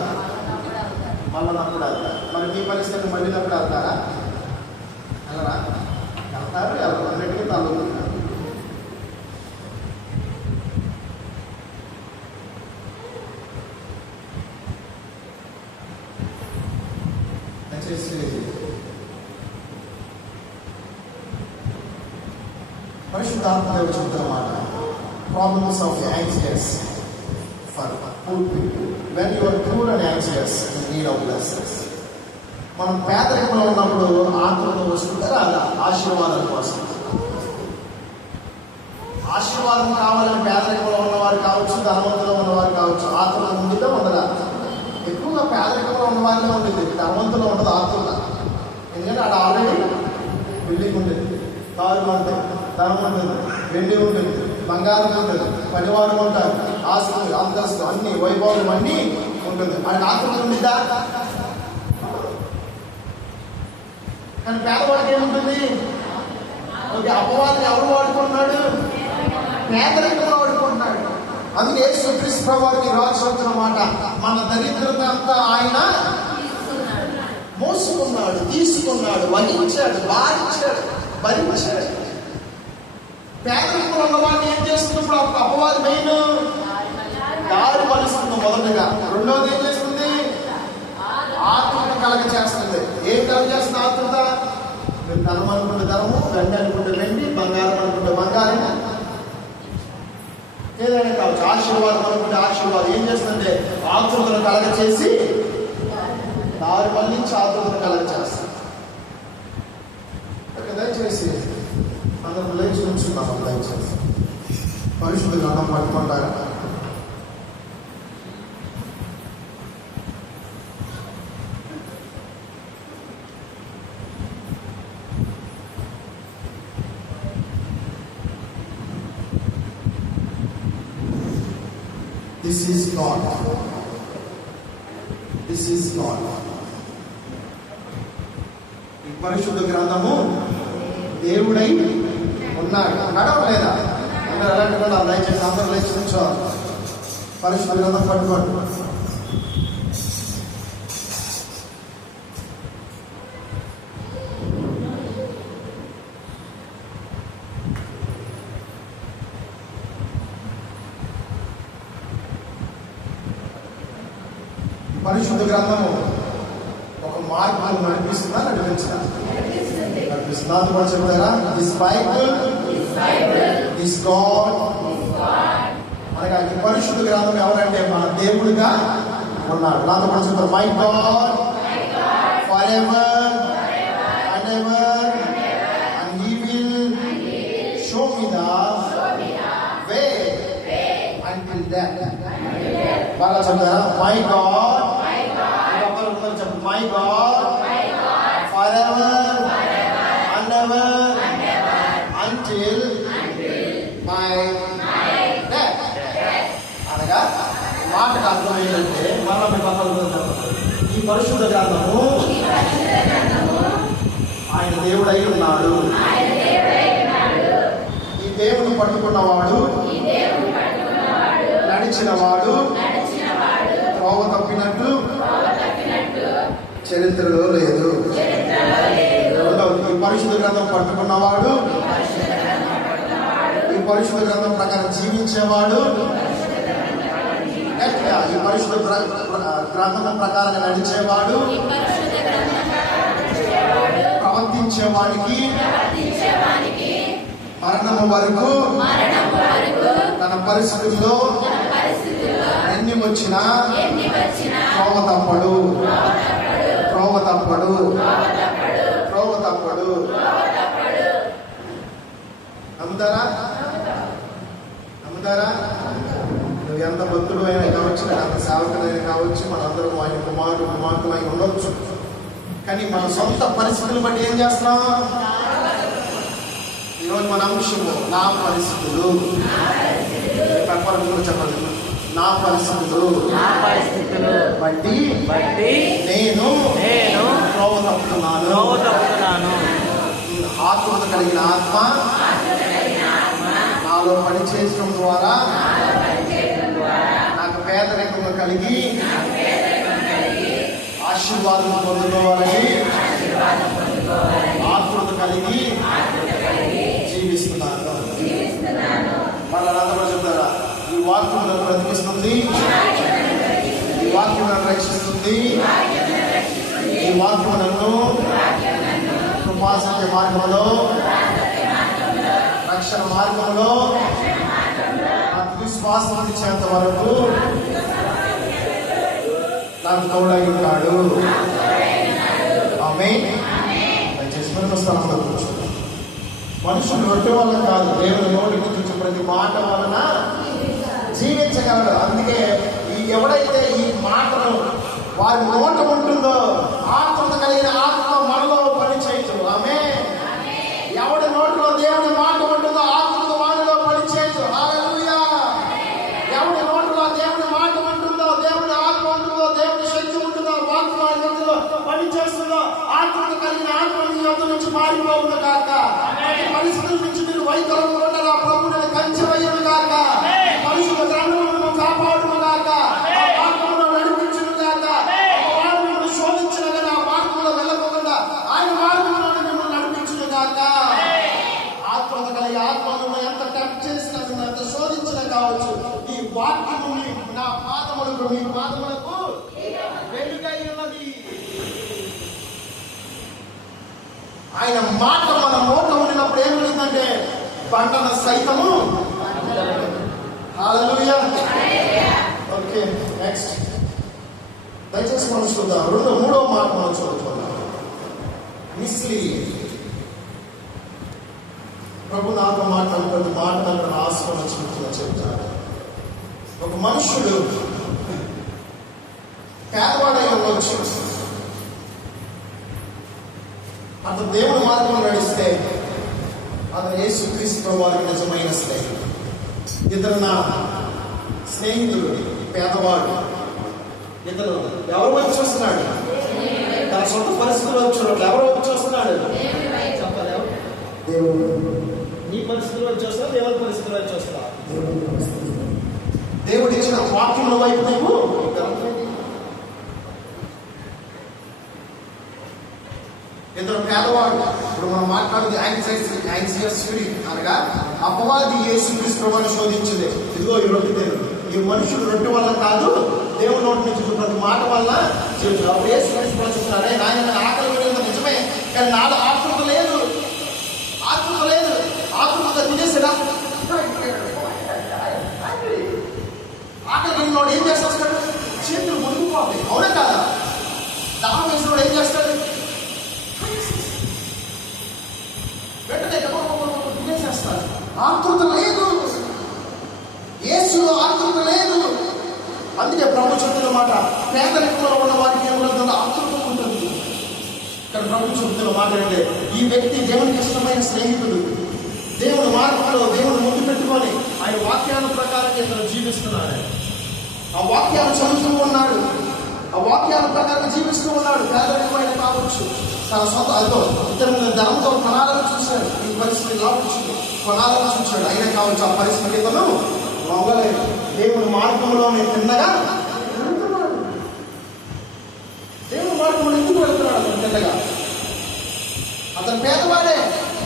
మళ్ళినప్పుడు వెళ్తారు. మరి మీ పరిస్థితి మళ్ళినప్పుడు వెళ్తారా? వెళ్ళరా? వెళ్తారు. ఎవరు అన్నిటికీ తల్లుతున్నారు. దయచేసి పరిశుద్ధాత్మదేవుడు చెప్తున్నమాట, problems of anxious for poor people. When you are poor and anxious in need of blessings. మనం పేదరికంలో ఉన్నప్పుడు ఆత్మతో వస్తుంటే రాదా? ఆశీర్వాదం కోసం. ఆశీర్వాదం కావాలని పేదరికంలో ఉన్నవారు కావచ్చు, ధనవంతులో ఉన్నవారు కావచ్చు, ఆత్మ ఉండితే ఉండదా? ఎక్కువగా పేదరికంలో ఉన్నవారిలో ఉండేది, ధనవంతులో ఉండదు ఆత్మ. ఎందుకంటే అక్కడ ఆల్రెడీ బిల్డింగ్ ఉండేది, కారు ఉంటుంది, ధనం ఉంటుంది, వెండి ఉంటుంది, బంగారం ఉంటుంది, పనివారు ఉంటారు, ఆస్తులు అంతస్తు అన్ని వైభవం అన్నీ ఉంటుంది. అక్కడ ఆత్మ ఉండిద్దా? కానీ పేదవాడికి ఏముంటుంది? ఓకే, అపవాదిని ఎవరు వాడుకుంటున్నాడు? పేదరికంలో వాడుకుంటున్నాడు. అందుకే యేసుక్రీస్తు ప్రభువుకి రాసిన మాట, మన దరిద్రత అంతా ఆయన మోసుకున్నాడు, తీసుకున్నాడు, వహించాడు, వారించాడు, భరించాడు. పేదరికంలో ఉన్నవాడిని ఏం చేస్తున్నప్పుడు అపవాది మెయిన్ దారి మలుస్తుంది. మొదటగా. రెండోది ఏం చేస్తుంది? ఆత్మను కలగ చేస్తుంది. ఏం కలగ చేస్తుంది ఆత్మత? మీరు ధనం అనుకుంటే ధనము, వెండి అనుకుంటే వెండి, బంగారం అనుకుంటే బంగారము, ఏదైనా కావచ్చు. ఆశీర్వాదం అనుకుంటే ఆశీర్వాదం. ఏం చేస్తుందంటే ఆతృతను కలగ చేసి దారి మళ్ళించి ఆతృతను కలగ చేస్తుంది. దయచేసి అందరం లేచి ఉంచున్నాము. దయచేసి పరిశుద్ధ గ్రంథం పట్టుకుంటారా? This is God. This is God. ఈ పరిశుద్ధ గ్రంథము దేవుడై ఉన్నాడు. నడవలేదా? అందరూ ఎలాంటి కూడా దయచేసి అందరూ లేచి ఉంచోవాలి. పరిశుద్ధ గ్రంథం పట్టుకోండి. పరిశుద్ధ గ్రంథము ఒక మార్గం నడిపిస్తుందా? నడిపించదా? నడిపిస్తుందా? అది కూడా చెప్తారా? This Bible this God. అనగా ఈ పరిశుద్ధ గ్రంథం ఎవరంటే మన దేవుడిగా ఉన్నాడు. నాతో కూడా చెప్తారు, my God for ever and ever and he will show me the way until death. బాగా చెప్తారా? మై గాడ్, చెప్పండి, my God for ever and ever until my death. అనగా మాటకు అర్థం ఏంటంటే, మళ్ళా మీకు అర్థం, ఈ పరిశుద్ధ గ్రంథము ఆయన దేవుడై ఉన్నాడు. ఈ దేవుని పట్టుకున్నవాడు, నడిచినవాడు త్రోవ తప్పినట్టు చరిత్రలో లేదు. ఈ పరిశుద్ధ గ్రంథం పట్టుకున్నవాడు, ఈ పరిశుద్ధ గ్రంథం ప్రకారం జీవించేవాడు, ఈ పరిశుద్ధ గ్రంథం ప్రకారంగా నడిచేవాడు, ప్రవర్తించేవాడికి మరణము వరకు తన పరిస్థితుల్లో ఎన్ని వచ్చినా త్రోవ తప్పడు, త్రోవ తప్పడు, త్రోవ తప్పడు. నమ్ముతారా? నమ్ముతారా? నువ్వు ఎంత భక్తుడు అయినా కావచ్చు, లేదా అంత సేవకుడైనా కావచ్చు, మనందరం ఆయన కుమార్తెలై ఉండొచ్చు. కానీ మన సొంత పరిస్థితులు బట్టి ఏం చేస్తున్నాం? ఈరోజు మన అంశము నా పరిస్థితులు. చెప్పండి, నా పరిస్థితులు బట్టి నేను త్రోవ తప్పుతున్నాను. ఆత్మత కలిగిన ఆత్మ నాలో పనిచేయడం ద్వారా నాకు పేదరికము కలిగి ఆశీర్వాదం పొందుకోవాలని ఆత్మత కలిగి జీవిస్తున్నాను. మళ్ళీ అందరూ చెప్తారా? ఈ వాక్యం నన్ను బ్రతికిస్తుంది, ఈ వాక్యం నన్ను రక్షిస్తుంది, ఈ వాక్యం నన్ను కృపాసత్య మార్గంలో, రక్షణ మార్గంలో నాకు విశ్వాసం ఇచ్చేంత వరకు నాకు తోడై ఉంటాడు. ఆమేన్. దయచేసి స్థలంలో కూర్చోండి. మనుషులు రొట్టె వల్ల కాదు, దేవుని నోటి నుంచి ప్రతి మాట వలన జీవించగలడు. అందుకే ఎవడైతే ఈ మాటను వారి నోట ఉంటుందో ఆత్మత కలిగిన ఆత్మ మనలో పని చేయదు. ఆమేన్. ఎవడి నోటిలో దేవుని మాట ఉంటుందో ఆత్మత వారిలో పని చేయదు. హల్లెలూయా. ఎవడి నోటిలో దేవుని మాట ఉంటుందో, దేవుని ఆత్మ ఉంటుందో, దేవుని శక్తి ఉంటుందో, వాక్యం వారి నోటిలో పని చేస్తుందో ఆత్మత కలిగిన ఆత్మ మీ వద్ద నుంచి మారిపోవును కాక. పరిస్థితుల నుంచి మీరు వైకల్యం ఉండగా ప్రభువుని కంచె వేయును కాక. పరిశుద్ధ గ్రంథములను కాపాడును కాక. ఆ మార్గంలో నడిపించును కాక. వారు మిమ్మల్ని శోధించిన కానీ ఆ మార్గంలో వెళ్ళకుండా ఆయన మార్గంలో మిమ్మల్ని నడిపించును కాక. ఆత్మత కలిగి ఆత్మను ఎంత టెంప్ట్ చేసినా, ఎంత శోధించినా కావచ్చు, ఈ వాక్యము నా పాదములకు మీ పాదములకు వెలుగై ఉన్నది. ఆయన మాట మన నోట ఉండినప్పుడు ఏమైందంటే బండన సైతము. హల్లెలూయా. ఓకే, నెక్స్ట్ దయచేసి మనం చూద్దాం. మూడవ మాట మనం చూద్దాం. మిస్లీ. ప్రభు నాతో మాట్లాడిన ప్రతి మాట నాకు ఆస్వాదించినట్టుగా చెప్తాడు. ఒక మనుషుడు పేదవాడై ఉండొచ్చు, అతను దేవుని మార్గంలో నడిస్తే అతను యేసుక్రీస్తు వారికి నిజమైన స్నేహితుడు. ఇతను నా స్నేహితుడు పేదవాడు. ఇతను ఎవరు వచ్చి చూస్తున్నాడు? తన సొంత పరిస్థితులు వచ్చి చూడట్లేదు. ఎవరు వచ్చి చూస్తున్నాడు? చెప్పలేవు. దేవుడు. నీ పరిస్థితులు వచ్చి వస్తా, దేవుని పరిస్థితులు వచ్చి వస్తా. దేవుడు ఇచ్చిన వాక్యం వైపు నీకు ఇతను పేదవాడు. ఇప్పుడు మనం మాట్లాడేది యాంగ్జైయస్ స్పిరిట్ అనగా అపవాది యేసుక్రీస్తు ప్రభువుని శోధించింది. ఇదిగో ఈ రొట్టె తిను. ఈ మనుషుడు రొట్టె వల్ల కాదు, దేవుని నోటి నుంచి ప్రతి మాట వల్ల చెబుతాడు. అప్పుడు యేసుక్రీస్తు ప్రభు చెప్తున్నాడే, నాయన ఆకలి మీద నిజమే, కానీ నాలో ఆత్మత లేదు. ఆత్మత లేదు. ఆత్మత తినేసాడా? ఆకలి కలిగినోడు ఏం చేస్తాడు? చేతులు మునిగిపోతాయి. అవునా కాదా? దాహం వేసినోడు ఏం చేస్తాడు? వెంటనే తినేసేస్తారు. ఆతృత లేదు. యేసులో ఆతృత లేదు. అందుకే ప్రభు చెప్తున్న మాట, పేదరికంలో ఉన్న వారికి ఏమవుతుందో ఆతృత ఉంటుంది. ఇక్కడ ప్రభు చెప్తున్న మాట అంటే ఈ వ్యక్తి దేవునికి ఇష్టమైన స్నేహితుడు. దేవుని మార్గంలో దేవుని ముందు పెట్టుకొని ఆయన వాక్యాల ప్రకారం ఇతను జీవిస్తున్నాడు. ఆ వాక్యాలు చదువుతూ ఉన్నాడు. ఆ వాక్యాల ప్రకారం జీవిస్తూ ఉన్నాడు. పేదరికమైన కావచ్చు, తన సొంత అదో ఇతను ధనంతో కొనాలని చూశాడు. ఈ పరిస్థితి ఇలా వచ్చింది, కొనాలని చూశాడు. అయినా కావచ్చు ఆ పరిస్థితి ఇతను మొగలేదు. దేవుని మార్గంలో నేను తిన్నగా దేవుని మార్గంలో ఎందుకు వెళ్తున్నాడు? అతను తిన్నగా అతను పేదవాడే.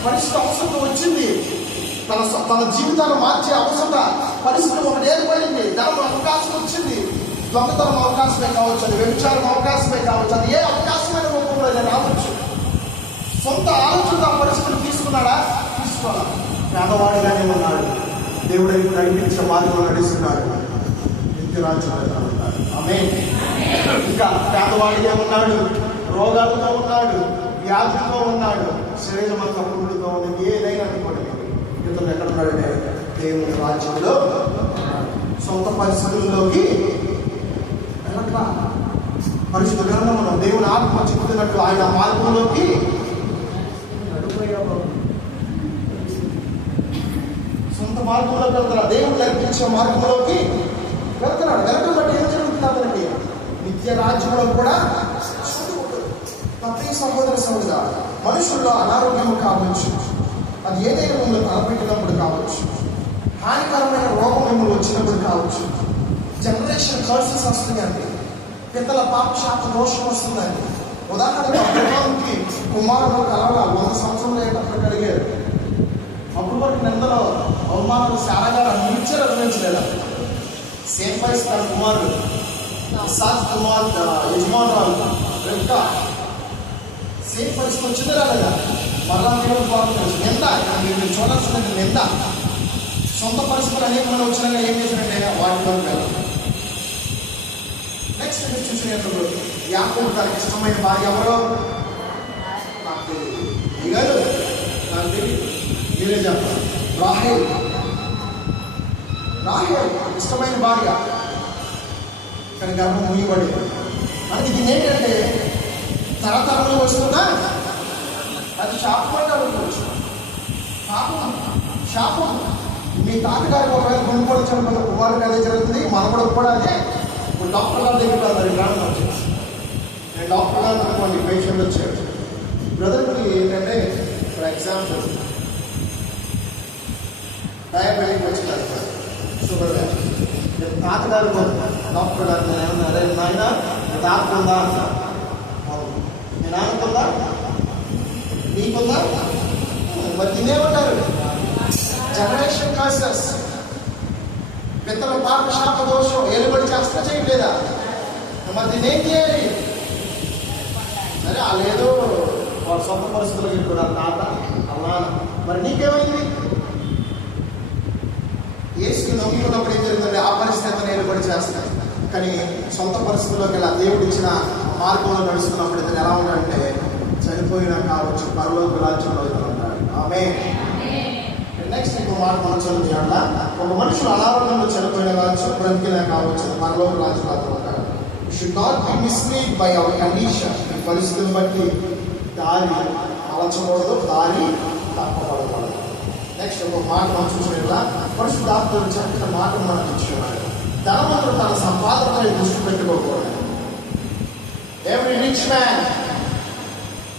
పరిస్థితి అవసరం వచ్చింది. తన జీవితాన్ని మార్చే అవసరం పరిస్థితి ఒకటి ఏర్పడింది. దాని అవకాశం వచ్చింది. దొంగతనం అవకాశమే కావచ్చు, అది వ్యభిచారం అవకాశమే కావచ్చు, అది ఏ అవకాశమైన రూపంలో రావచ్చు. సొంత ఆలోచన ఆ పరిస్థితులు తీసుకున్నాడా? తీసుకోవాలా? పేదవాడిగానే ఉన్నాడు. దేవుడు నడిపించే మార్గంలో నడుస్తున్నాడు. నిత్యరాజ్యం ఉంటాడు. ఆమేన్. ఇంకా పేదవాడిగా ఉన్నాడు, రోగాలతో ఉన్నాడు, వ్యాధితో ఉన్నాడు, శరీరం అంతా పురుగులతో ఉన్నది. ఏదైనా అనుకోండి, ఇతను ఎక్కడ ఉన్నాడంటే దేవుని రాజ్యంలో. సొంత పరిస్థితుల్లోకి వెళ్ళట్లా. పరిశుద్ధ గ్రంథంలో దేవుని ఆత్మ చెబుతున్నట్టు ఆయన మార్గంలోకి నడిపోయావు. సొంత మార్గంలోకి వెళ్తారా? దేవుడు నేర్పించే మార్గంలోకి వెళ్తున్నాడు. వెళ్ళటం బట్టి ఏం జరుగుతుంది? అతనికి నిత్య రాజ్యంలో కూడా ప్రతి సహోదర సహోదర మనుషుల్లో అనారోగ్యం కావచ్చు, అది ఏదైనా మిమ్మల్ని తలపెట్టినప్పుడు కావచ్చు, హానికరమైన రోగం మిమ్మల్ని వచ్చినప్పుడు కావచ్చు, జనరేషన్ కర్సెస్ వస్తున్నాయండి, పిల్లల పాప శాప దోషం వస్తుందండి. ఉదాహరణకు అబ్రహాముకి కుమారుడు కలవాల 100 సంవత్సరాలు అయ్యేటప్పుడు అడిగారు. అప్పుడు వరకు నిందలో అవమానాలు శారగారు నిలిచారు, అనుభవించలేదా? సేమ్ వయసు తన కుమారుడు ఇస్సాకు కుమారుడు యజమానురాలు రెబ్కా సేమ్ పరిస్థితి వచ్చింది రాలేదా? మరలా దేవుడు బాగుంటుంది. నింద మీరు చూడాల్సిందంటే నింద. సొంత పరిస్థితులు అనేకమైన వచ్చినాక ఏం చేసినట్టే వాటిలో వెళ్ళాలి. నెక్స్ట్ మీరు చూసినప్పుడు యాకోబు తనకి ఇష్టమైన భార్య ఎవరో నాకు తెలియదు, నాకు తెలియదు, మీరే చెప్పాలి. రాహేల్ ఇష్టమైన భార్య, కానీ గర్భం ముయ్యబడేది. మనకి ఇది ఏంటంటే తరతరంలో వస్తుందా? అది శాపం అంటే అనుకోవచ్చు. శాపం. మీ తాతగారికి ఒకవేళ గుంపుడు చనిపోయిన కుమారుడు అదే జరుగుతుంది, మనవడు కూడా అదే. ఇప్పుడు డాక్టర్ గారి దగ్గర వెళ్తారు. గ్రామం వచ్చింది, నేను డాక్టర్ గారు అనుకోండి, పేషెంట్ వచ్చాడు. బ్రదర్కి ఏంటంటే ఫర్ ఎగ్జాంపుల్ డయాబెటిక్ వచ్చింది, షుగర్ వ్యాధి. తాతగారు డాక్టర్ గారు ఏమన్నారే, నాయన తాకుందా అంటారు. నేను అనుకుందా నీకుందా? మరి తినేమంటారు? జనరేషన్ కాసెస్, పిత్తల పాప శాప దోషం ఏలుబడి చేస్తా చేయట్లేదా? మరి దీన్ని ఏం చేయాలి? సరే వాళ్ళేదో వాళ్ళ సొంత పరిస్థితులు చెప్పుకున్నారు, తాత అలా. మరి నీకేమైంది? ఏసుకి నమ్ముకున్నప్పుడు ఏం జరుగుతుంది? ఆ పరిస్థితి ఏలుబడి చేస్తాయి. కానీ సొంత పరిస్థితుల్లోకి వెళ్ళా దేవుడు ఇచ్చిన మార్గంలో నడుస్తున్నప్పుడు ఇతను ఎలా ఉంటాడంటే చనిపోయినా కావచ్చు, పరలోక రాజ్యంలో ఇతను ఉంటాడు. ఆమేన్. నెక్స్ట్ ఇంకో మాట మనం చదువుతున్నా, ఒక మనుషులు అనారోగ్యంలో చనిపోయినా కావచ్చు, బ్రతికినా కావచ్చు, పరలోక రాజ్యంలో అతను ఉంటాడు. Should not be mislead by our condition. ఈ పరిస్థితిని బట్టి దారి అలచకూడదు, దారి తప్పబడకూడదు. నెక్స్ట్ ఒక మాట మనం చూసినట్లా పరిశుద్ధాత్మను చెప్పిన మాట మనకు ఇచ్చున్నాడు. ధనవంతుడు తన సంపాదనపై దృష్టి పెట్టుకోకూడదు. Every rich man,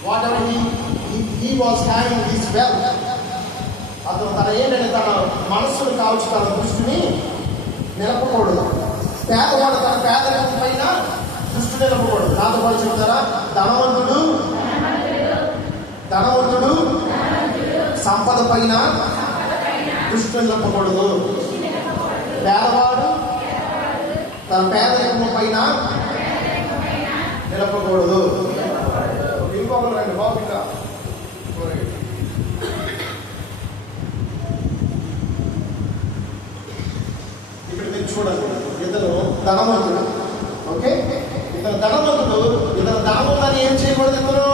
whatever he was having his wealth, అతను తన ఏంటంటే తన మనస్సును కావచ్చు, తన దృష్టిని నిలపకూడదు. పేదవాడు తన పేదరికం పైన దృష్టి నిలపకూడదు. నాతో పాటు చెప్తారా? ధనవంతుడు సంపద పైన దృష్టి నిలపకూడదు. పేదవాడు తన పేదరికం పైన నిలపకూడదు. ఇంకొకరు రండి బాబు. ఇంకా ఇక్కడ మీరు చూడండి, ఇతను ధనవంతుడు. ఓకే, ఇతను ధనవంతుని ఏం చేయకూడదు? ఇతను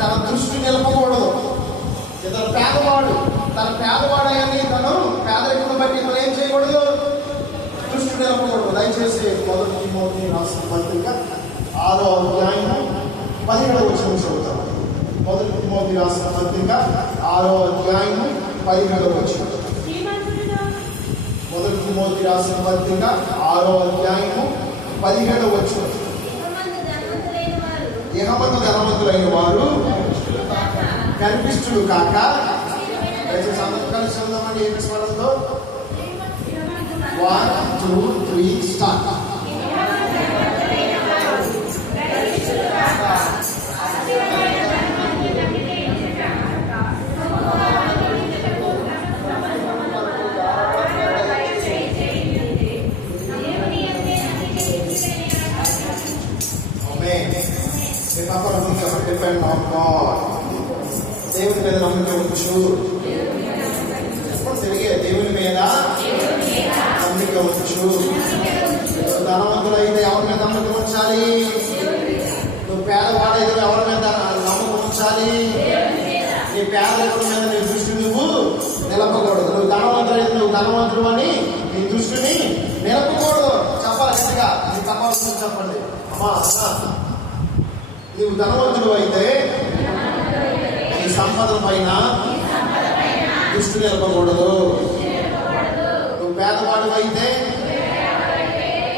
తన దృష్టి నిలపకూడదు. ఇతను పేదవాడు, తన పేదవాడని తను పేదరికం బట్టి ఇతను ఏం చేయకూడదు? దృష్టి నిలపకూడదు. దయచేసి 1 తిమోతి రాసిన పత్రిక 6వ అధ్యాయం 17వ వచనం చదువుతాం. 1 తిమోతి రాసిన పత్రిక 6వ అధ్యాయం 17వ వచనం. 1 తిమోతి రాసిన పత్రిక 6వ అధ్యాయం 17వ వచనం. ఇహమందు ధనవంతులైన వారు గర్విష్ఠులు కాక, దయచేసి అందరూ కలిసి ఉందామండి. ఏమి స్వరంతో 1, 2, 3 స్టార్ట్. Depend on God. దేవుని మీద నమ్మకం ఉంచు. తిరిగే దేవుని మీద నమ్మకం ఉంచు. ధనవంతులైతే ఎవరి మీద నమ్మకం ఉంచాలి? నువ్వు పేదవాడైతే ఎవరి మీద నమ్మకం ఉంచాలి? నీ పేదరికం మీద నీ దృష్టి నువ్వు నిలపకూడదు. నువ్వు ధనవంతుడైతే నువ్వు ధనవంతుడు అని నీ దృష్టిని నిలపకూడదు. చెప్పాలి గట్టిగా, నీ తప్పకుండా చెప్పండి. అమ్మా అన్న, నువ్వు ధనవంతుడు అయితే నీ సంపద పైన దృష్టి నిలపకూడదు. నువ్వు పేదవాడు అయితే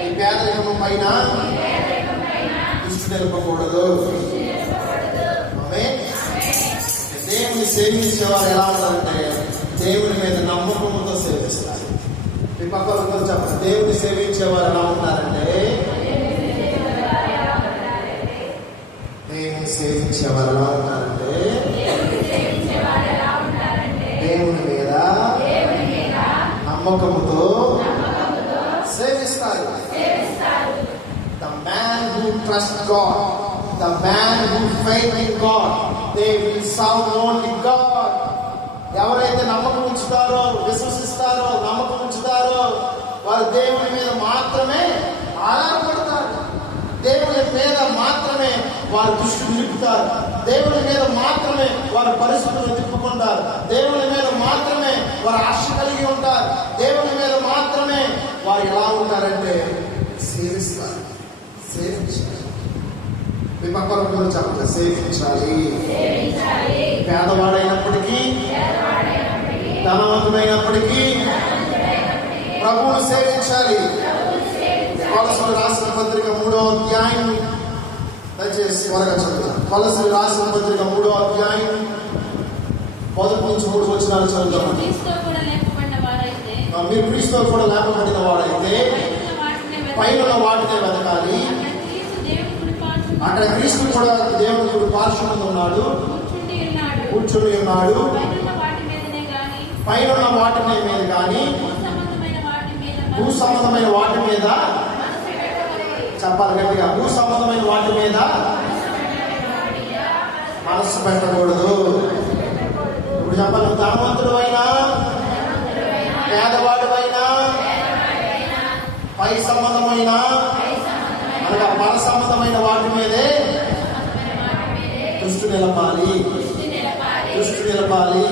నీ పేదరికం పైన దృష్టి నిలపకూడదు. దేవుని సేవించేవారు ఎలా ఉంటారంటే దేవుని మీద నమ్మకంతో సేవిస్తారు. మీ పక్కన చెప్పండి, దేవుని సేవించేవారు ఎలా ఉంటారంటే దేవుని సేవించేవారు ఎలా ఉంటారంటే దేవుని మీద నమ్మకంతో సేవిస్తారు. The man who trusts God, the man who faith in God, they will serve only God. ఎవరైతే నమ్మకం ఉంచుతారో, విశ్వసిస్తారో, నమ్మకం ఉంచుతారో వారు దేవుని మీద మాత్రమే ఆధారపడతారు. దేవుని మీద మాత్రమే వారు దృష్టి నిలుపుతారు. దేవుని మీద మాత్రమే వారు పరిస్థితులను తిప్పుకుంటారు. దేవుని మీద మాత్రమే వారు ఆశ కలిగి ఉంటారు. దేవుని మీద మాత్రమే వారు ఎలా ఉంటారంటే సేవిస్తారు. సేవించాలి. మీ పక్కన చెప్పండి, సేవించాలి. పేదవాడైనప్పటికీ ధనవంతుడైనప్పటికీ ప్రభువును సేవించాలి. కొలసలు రాసిన పత్రిక 3వ అధ్యాయం, దయచేసి త్వరగా చదువుతాను. కొలసలు రాసిన పత్రిక 3వ అధ్యాయం 1 నుంచి 3 వచనాలు చదువుతాము. మీరు క్రీస్తుతో కూడా లేపబడిన వాడైతే పైన వాటినే వెతకాలి. అక్కడ క్రీస్తు కూడా దేవుని కుడి పార్శ్వమున ఉన్నాడు, కూర్చుని ఉన్నాడు. పైన వాటి మీద కానీ భూ సంబంధమైన వాటి మీద, చెప్పాలి గట్టిగా, భూ సంబంధమైన వాటి మీద మనస్సు పెట్టకూడదు. ఇప్పుడు చెప్పాలి, ధనవంతుడు అయినా పేదవాడు అయినా పై సంబంధమైన అనగా పర సంబంధమైన వాటి మీదే దృష్టి నిలపాలి. దృష్టి నిలపాలి.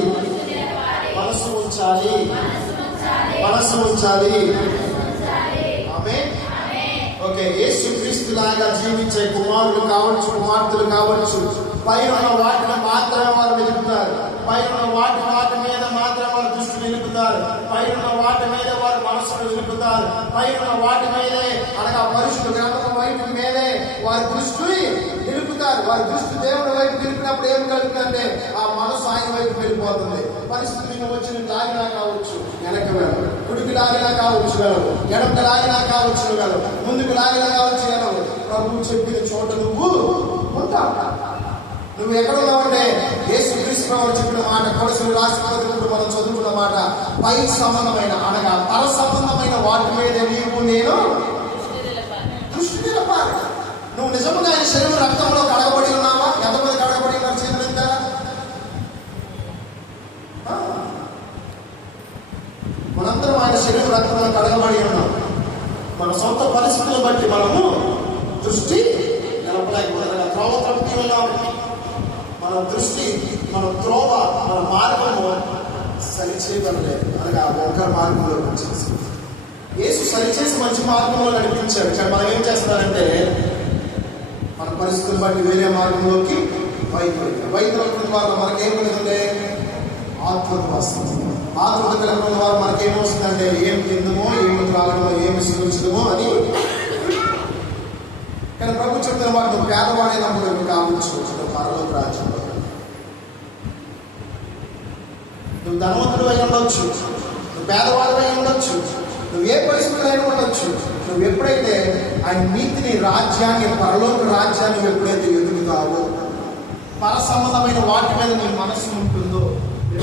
మనస్సు ఉంచాలి. మనస్సు ఉంచాలి. ఆమేన్. ఓకే, యేసు క్రీస్తు లాగా జీవించే కుమారులు కావచ్చు, కుమార్తెలు కావచ్చు, పైన వాటిని మాత్రమే వారు వెతుకుతారు. పైన వాటి మీద మాత్రమే వారు దృష్టి నిలుపుతారు. పైన వాటి మీద వారు మనసును నిలుపుతారు. పైన వాటి మీదే అనగా పరిశుద్ధ గ్రంథం వైపు మీదే వారి దృష్టి నిలుపుతారు. వారి దృష్టి దేవుని వైపు నిలిపినప్పుడు ఏం కలుగుతుందంటే ఆ మనసు ఆయన వైపు వెళ్ళిపోతుంది. పరిస్థితి నిన్ను వచ్చి నువ్వు లాగినా కావచ్చు, వెనక్కి వెళ్ళవు. కుడికి లాగినా కావచ్చు వెళ్ళవు, ఎడమకి లాగినా కావచ్చు వెళ్ళవు, ముందుకు లాగినా కావచ్చు వెళ్ళవు. ప్రభువు చెప్పిన చోట నువ్వు ఉంటావు. నువ్వు ఎక్కడ ఉన్నావంటే యేసు క్రీస్తు ప్రభువు చెప్పిన మాట, కొలసలు రాసిన పత్రికలో మనం చదువుకున్న మాట, పై సంబంధమైన అనగా పర సంబంధమైన వాటి మీద నీవు నేను దృష్టి నిలపాలి. నువ్వు నిజంగా ఆయన శరీరం రక్తంలో కడగబడి ఉన్నావా? ఎంతమంది కడగబడి ఉన్నారు? చేతులు ఎత్తారా? మనందరం ఆయన శరీరం రక్తంలో కడగబడి ఉన్నాం. మన సొంత పరిస్థితులను బట్టి మనము దృష్టి నిలపలేకపోతే త్రోవ తప్పి ఉన్నాము. మన దృష్టి, మన త్రోవ, మన మార్గము సరిచేయగలలేదు. అనగా ఒక మార్గంలో వచ్చేసి యేసు సరిచేసి మంచి మార్గంలో నడిపించాడు. కానీ మనం ఏం చేస్తున్నారంటే మన పరిస్థితులను బట్టి వేరే మార్గంలోకి వైద్యుల ద్వారా మనకేం కలుగుతుంటే ఆత్మత వస్తుంది. ఆత్మత కలిగిన వారు మనకేమొస్తుందంటే ఏం తిందుమో, ఏమి త్రాగమో, ఏమి సులుచుదమో అని. కానీ ప్రభు చెప్తున్న మాట, నువ్వు పేదవాడైనప్పుడు నువ్వు కావచ్చు పరలోక రాజ్యంలో. నువ్వు ధనవంతుడు అయి ఉండొచ్చు, నువ్వు పేదవాడు అయి ఉండొచ్చు, నువ్వు ఏ పరిస్థితులు అయినా ఉండొచ్చు. నువ్వు ఎప్పుడైతే ఆయన నీతిని, రాజ్యాన్ని, పరలోక రాజ్యాన్ని ఎప్పుడైతే ఎదుగుతావో, పర సంబంధమైన వాటి మీద నీ మనస్సు ఉంటుందో,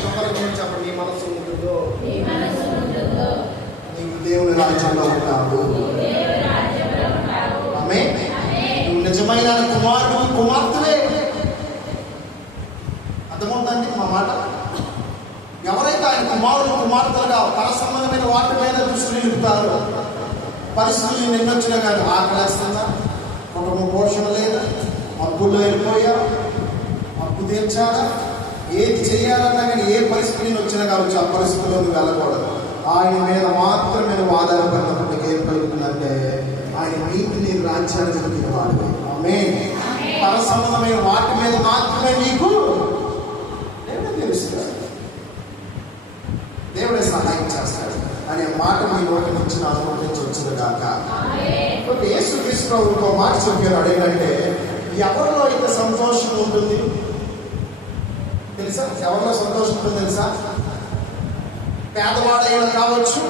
చెప్పండి, నీ మనస్సు ఉంటుందో, నీవు దేవుని రాజ్యంలో ఉంటావు. ఆమేన్. నువ్వు నిజమైన కుమారుడు, కుమార్తెవే. అర్థమవుతుందండి మా మాట? ఎవరైతే ఆయన కుమారుడు, కుమార్తెలుగా పర సంబంధమైన వాటి మీద దృష్టి నిలుపుతారో, పరిస్థితులు నిన్నొచ్చినా కానీ ఆకలేస్తుందా, కుటుంబ పోషణ లేదా, అప్పుల్లో వెళ్ళిపోయా, అప్పు తీర్చాలా, ఏది చేయాలన్నా కానీ ఏ పరిస్థితి వచ్చినా కావచ్చు ఆ పరిస్థితుల్లో నువ్వు వెళ్ళకూడదు. ఆయన మీద మాత్రమే నువ్వు ఆధారపడినప్పుడు నీకు ఏం కలుగుతుందంటే ఆయన నీతిని రాజ్యాన్ని కలిగిన వాడు. ఆమేన్. పర సంబంధమైన వాటి మీద మాత్రమే నీకు దేవుడే తెలుస్తాడు, దేవుడే సహాయం చేస్తాడు అనే మాట మీ నోటి నుంచి నా నోటి నుంచి వచ్చింది కాక. యేసుక్రీస్తు ప్రభువు ఒక మాట చెప్పారు. అదేంటంటే ఎవరిలో అయితే సంతోషం ఉంటుంది తెలుసా? ఎవరిలో సంతోషం ఉంటుంది తెలుసా? పేదవాడైనా కావచ్చు,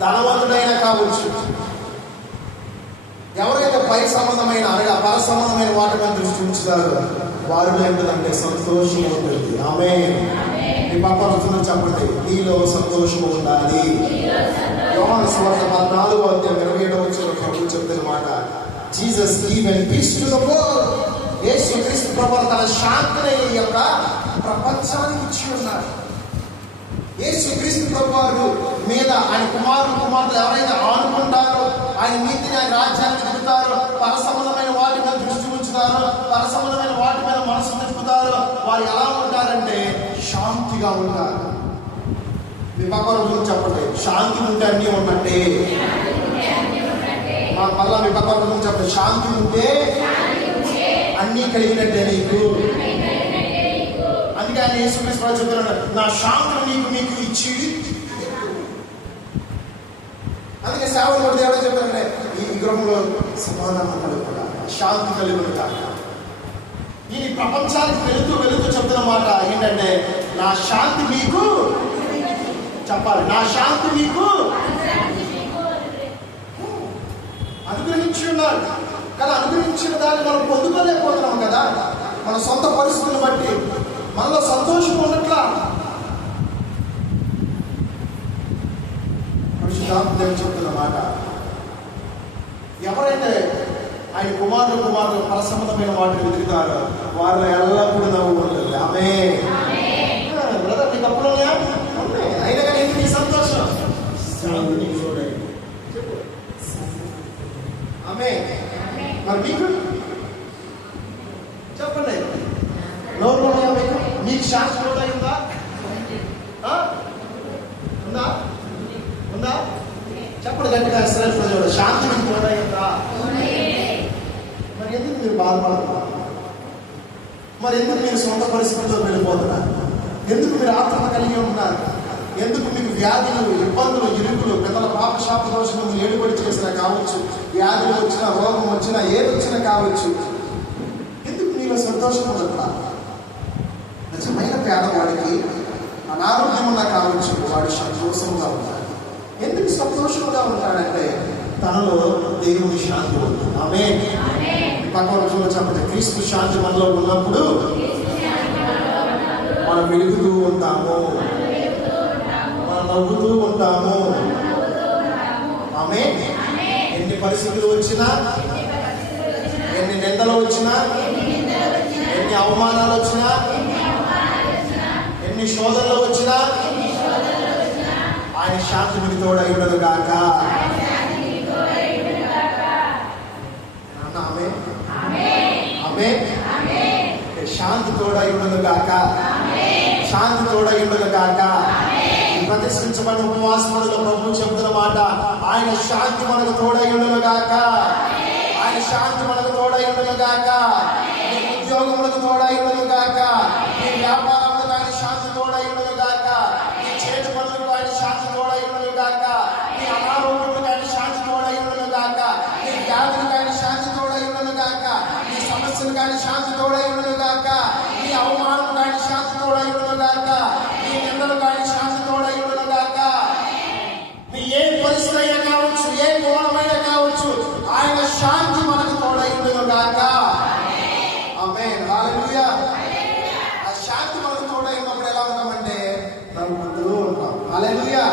ధనవంతుడైనా కావచ్చు, ఎవరైతే పై సంబంధమైన అనగా పర సంబంధమైన వాటి మీద దృష్టి ఉంచుతారో వారిలో ఏంటంటే సంతోషం ఉంటుంది. ఆమేన్. మీ పాప వచనం చెప్పండి, నీలో సంతోషం ఉండాలి. యోహాను సువార్త 14:27 ప్రభువు చెప్తున్న మాట, Jesus given peace to the world. యేసుక్రీస్తు ప్రభువు తన శాంతిని ఈ యొక్క ప్రపంచానికి ఇచ్చి ఉన్నారు. యేసుక్రీస్తు ప్రభువారు మీద ఆయన కుమార్తెలు ఎవరైతే ఆనుకుంటారో, ఆయన నీతిని, ఆయన రాజ్యాన్ని తిరుగుతారో, పర సంబంధమైన వాటి మీద దృష్టి ఉంచుతారో, పర సంబంధమైన వాటి మీద మనసు తిప్పుతారో, వారు ఎలా ఉంటారంటే శాంతిగా ఉంటారు. మీ పక్కన గురించి చెప్పండి, శాంతి ఉంటే అన్నీ ఉన్నట్టే. మా పల్ల మీ పక్కన గురించి చెప్పండి, శాంతి ఉంటే అన్నీ కలిగినట్టే నీకు. అందుకే ఆయన యేసుక్రీస్తు ప్రభువు చెప్తున్నాడు, నా శాంతిని మీకు ఇచ్చి. అందుకే సేవలు కూడా దేవుడు చెప్తారంటే ఈ గృహంలో సమాధానం కలుగుతా, శాంతి కలుగుతా. ఈ ప్రపంచానికి వెళుతూ చెప్తున్న మాట ఏంటంటే నా శాంతి మీకు చెప్పాలి, నా శాంతి మీకు అనుగ్రహించి ఉన్నారు. కానీ అనుగ్రహించిన దాన్ని మనం పొందుకోలేకపోతున్నాం కదా, మన సొంత పరిస్థితులను బట్టి మనలో సంతోషం ఉన్నట్లా. పరిశుద్ధాత్మ చెప్తున్న మాట, ఎవరైతే ఆయన కుమారులు పర సంబంధమైన వాటిని వెతుకుతారో వారిలో ఎల్లప్పుడూ నవ్వు ఉంటుంది. ఆమేన్. బ్రదర్ నీకు అప్పుడు అయినా కానీ నీ సంతోషం ఆమేన్. మరి మీకు చెప్పండి, నోరు మీకు శాంతి ఉందా? ఉందా? చెప్పండి గట్టిగా, శాంతి మీకు తోడైందా? మరి ఎందుకు మీరు బాధపడుతున్నారు? మరి ఎందుకు మీరు సొంత పరిస్థితుల్లో వెళ్ళిపోతున్నారు? ఎందుకు మీరు ఆత్మ కలిగి ఉంటున్నారు? ఎందుకు మీకు వ్యాధులు, ఇబ్బందులు, ఇరుకులు, పిల్లల పాప శాప దోషం ఏడుబడి చేసినా కావచ్చు, వ్యాధులు వచ్చినా, రోగం వచ్చినా, ఏది వచ్చినా కావచ్చు, ఎందుకు మీలో సంతోషం ఉండట్లా? నిజమైన పేదవాడికి అనారోగ్యం ఉన్నా కావచ్చు, వాడు సంతోషంగా ఉంటాడు. ఎందుకు సంతోషంగా ఉంటాడంటే తనలో దేవుని శాంతి ఉంటుంది. ఆమేన్. పక్కన చెప్పండి, క్రీస్తు శాంతి మనలో ఉన్నప్పుడు మనం వెలుగుతూ ఉంటాము, మనం నవ్వుతూ ఉంటాము. ఆమేన్. ఎన్ని పరిస్థితులు వచ్చినా, ఎన్ని నిందలు వచ్చినా, ఎన్ని అవమానాలు వచ్చినా, ఎన్ని శోధనలు వచ్చినా ఆయన శాంతి మీకు తోడై ఉండదు గాక. శాంతి తోడై ఉండదు గాక. శాంతి తోడై ఉండదు గాక. ప్రతిష్ఠించబడిన ఉపవాసములలో ప్రభువు చెబుతున్న మాట, ఆయన శాంతి మనకు తోడై ఉండదు గాక. ఆయన శాంతి మనకు తోడై ఉండదు గాక. నీ ఉద్యోగములకు తోడై ఉండదు గాక. నీ వ్యాపారములకు ఆయన శాంతి తోడై ఉండదు గాక. నీ చేతి పనులకు ఆయన శాంతి తోడై ఉండదు గాక. నీ అనారోగ్యములకు ఆయన శాంతి తోడై ఉండదు గాక. నీ వ్యాధులకు ఆయన శాంతి తోడై ఉండదు గాక. నీ సమస్యలకు ఆయన శాంతి తోడై ఉండదు గాక. నీ అవమానములకు ఆయన శాంతి తోడై ఉండదు గాక. నీ నిందలకు ఆయన శాంతి తోడై ఉండదు గాక. నీ ఏ పరిస్థితి అయినా కావచ్చు, ఏ కోణమైనా కావచ్చు, ఆయన శాంతి మనకు తోడై ఉండదు గాక. ఆమేన్. హల్లెలూయా. ఆ శాంతి మనకు తోడై ఉన్నప్పుడు ఎలా ఉంటామంటే నవ్వుతూ ఉంటాం. హల్లెలూయా.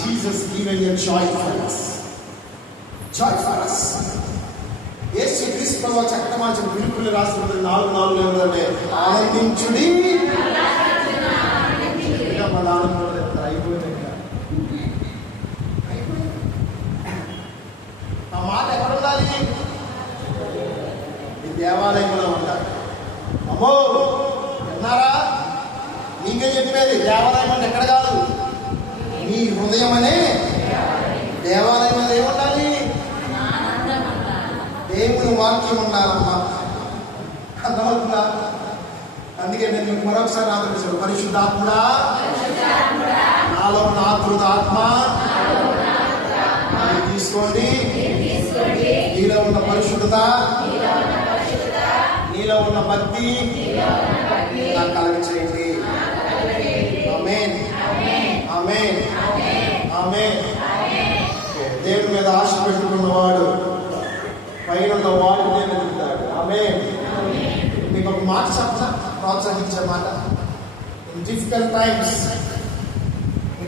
Jesus given a joy for us. Joy for us. యేసుక్రీస్తు ప్రభువు చక్కమార్చిన పిలుపులు రాస్తున్నది 4:4 ఏమంటే ఆనందించుడి. ఆ మాట ఎక్కడ ఉండాలి? ఈ దేవాలయంలో ఉండాలి. అమ్మో విన్నారా? నీకే చెప్పేది, దేవాలయం అంటే ఎక్కడ కాదు, నీ హృదయం అనే దేవాలయం మీద ఏముండాలి? దేవుని వాక్యం ఉండాలమ్మా. అర్థమవుతుందా? అందుకే నేను మీకు మరొకసారి ఆదరించాను. పరిశుద్ధాత్ముడా, నాలో ఉన్న ఆత్మ తీసుకోండి. నీలో ఉన్న పరిశుద్ధత, నీలో ఉన్న భక్తి నాకు కలుగ చేయండి. ఆమేన్, ఆమేన్, ఆమేన్. దేవుని మీద ఆశ పెట్టుకున్నవాడు పైన వాడు నేను ఎదుగుతాడు. ఆమేన్. మీకు ఒక మాట చెప్తా, ప్రోత్సహించే మాట. ఇన్ డిఫికల్ట్ టైమ్స్,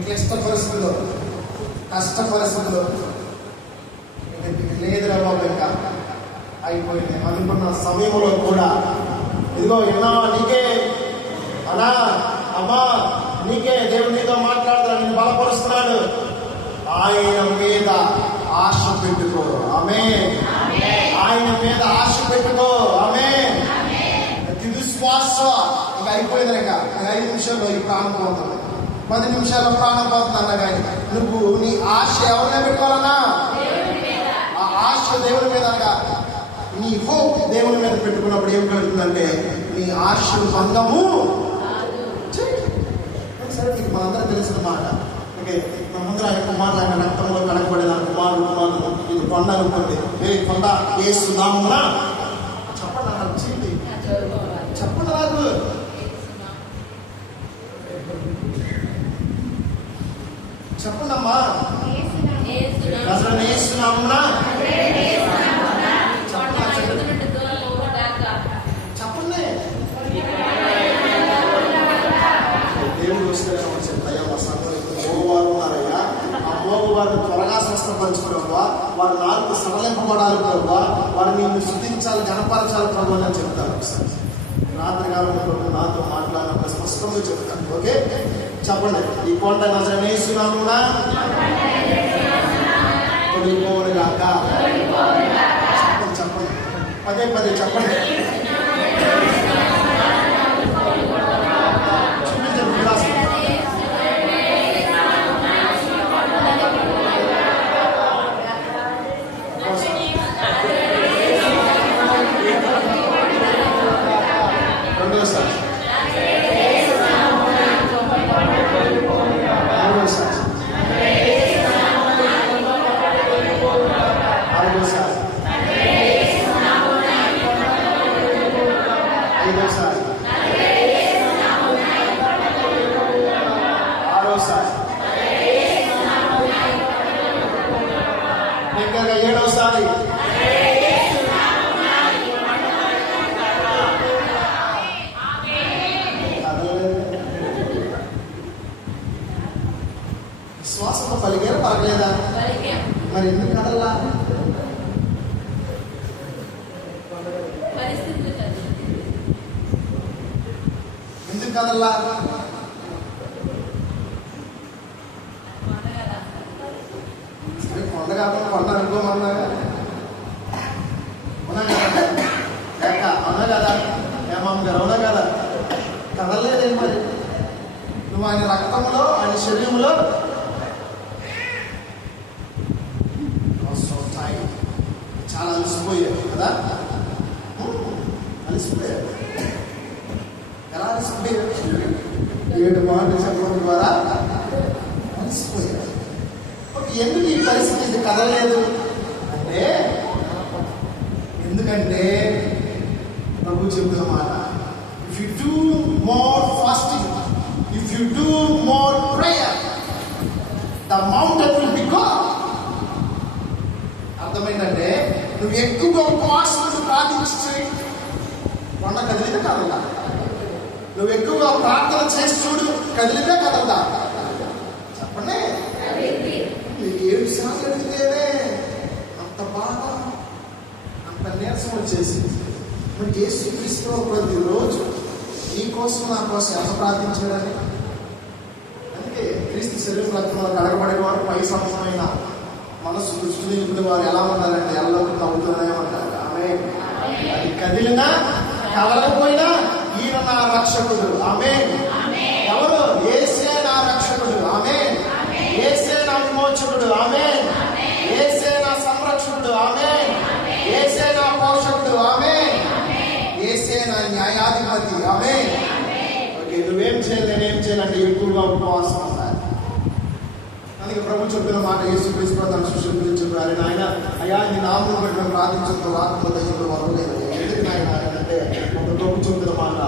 క్లిష్ట పరిస్థితుల్లో, కష్ట పరిస్థితుల్లో లేదురా బాబు ఇంకా అయిపోయింది అనుకున్న సమయంలో కూడా ఇదిగో విన్నావా, నీకే అనా అమ్మా, నీకే దేవుడు నీతో మాట్లాడుతున్నాడు, నేను బలపరుస్తున్నాడు. ఆయన మీద ఆశ పెట్టుకో. ఆమేన్. ఆయన మీద ఆశ పెట్టుకో. ఆమేన్. తుది శ్వాస ఇంకా అయిపోయింది. ఇంకా 5 నిమిషాల్లో ఈ ప్రాణం పోతుంది, 10 నిమిషాల్లో ప్రాణం పోతుంది అన్న కానీ నువ్వు నీ ఆశ ఎవరినే పెట్టుకోవాలన్నా? ఆ ఆశ దేవుని మీద అనగా నీ హోప్ దేవుని మీద పెట్టుకున్నప్పుడు ఏం కలుగుతుందంటే నీ ఆశ భంగము. సరే, మీకు మనందరం తెలిసిన మాట. ఓకే, మనందరం ఆయన కుమారులు, ఆయన రక్తంలో కడగబడిన కుమారుడు ఇది కొండ అనుకోండి. కొండ యేసు నామమున చెప్పండి. నాకు చీటి చెప్పండి, నాకు చెప్పండి అమ్మా. అసలు యేసు నామమున చెప్పండి. దేవుడు వస్తే చెప్తాయా మా సంఘంలో మోగవారు ఉన్నారయ్యా, ఆ మోగవారిని త్వరగా స్వస్థపరచుకోవా, వారి నాలుగు సడలింపబడాలి ప్రభావ, వారిని నిన్ను స్తుతించాలి, గణపరచాలి ప్రభు అని చెప్తారు. రాత్రి కాలంలో ప్రభు నాతో మాట్లాడినప్పుడు స్పష్టంగా చెప్తాను. ఓకే, చెప్పండి. ఈ కొండ నజరేయుడైన యేసు నామమున తొలగిపోవునుగాక. చెప్పండి, చెప్పండి, పదే పదే చెప్పండి. రెండోసారి, మూడోసారి, నాలుగోసారి, ఐదోసారి, ఆరోసారి, ఇంకా 7వసారి. శ్వాసతో పలికారా పలకలేదా? మరి ఎందుకు కదల్లా? ఎందుకు కదల్లా? సరే, కొండ కాకుండా కొండ అనుకోమన్నా అవునా కదా? లేక అవునా కదా? ఏమమ్మ గారు అవునా కదా? కదలలేదే మరి. నువ్వు ఆయన రక్తంలో, ఆయన శరీరంలో చాలా అలసిపోయావు కదా? అలసిపోయావు. ఎలా అలసిపోయావు? 7 మాటలు చెప్పడం ద్వారా అలసిపోయావు. ఎందుకు ఈ పరిస్థితి కదలలేదు అంటే, ఎందుకంటే ప్రభు చెబుతున్న మాట, if you do more fasting, if you do more prayer, the mountain will be gone. అర్థమైందంటే నువ్వు ఎక్కువగా ఉపవాసాలను ప్రార్థించి కొండ కదిలితే కదలదా? నువ్వు ఎక్కువగా ప్రార్థన చేసి చూడు, కదిలితే కదలదా? చెప్పండి. 7 సార్లు అడిగితేనే అంత బాధ, అంత నీరసం వచ్చేసి మరి యేసుక్రీస్తు ప్రతిరోజు నీ కోసం నా కోసం ఎంత ప్రార్థించాడని. అందుకే క్రీస్తు శరీరం రక్తంలో కడగబడే వారు పై సంబంధమైన మనసు దృష్టి నిలుపుని వారు ఎలా ఉన్నారంటే ఎల్లప్పుడూ నవ్వుతూనే ఉంటారు. ఆమేన్. అది కదిలినా కదలకపోయినా ఈయన నా రక్షకుడు. ఆమేన్. ఎవరు? యేసే నా రక్షకుడు. ఆమేన్. యేసే నా విమోచకుడు, ఆమేన్. యేసే నా సంరక్షకుడు, ఆమేన్. యేసే నా పోషకుడు, ఆమేన్. యేసే నా న్యాయాధిపతి, ఆమేన్. ఓకే, నువ్వేం చేయాలి, నేనేం చేయాలంటే ఎక్కువగా ఉపవాసం ఉండాలి. అందుకే ప్రభు చెప్పిన మాట, యేసుక్రీస్తు తన శిష్యుల గురించి చెప్పారు, ఆయన అయ్యా నీ నామమును బట్టి మేము ప్రార్థించుకున్న రాకపోతే ఇప్పుడు వరలేదు. ఎందుకు నాయన అంటే ఒక ప్రభు చెప్పిన మాట,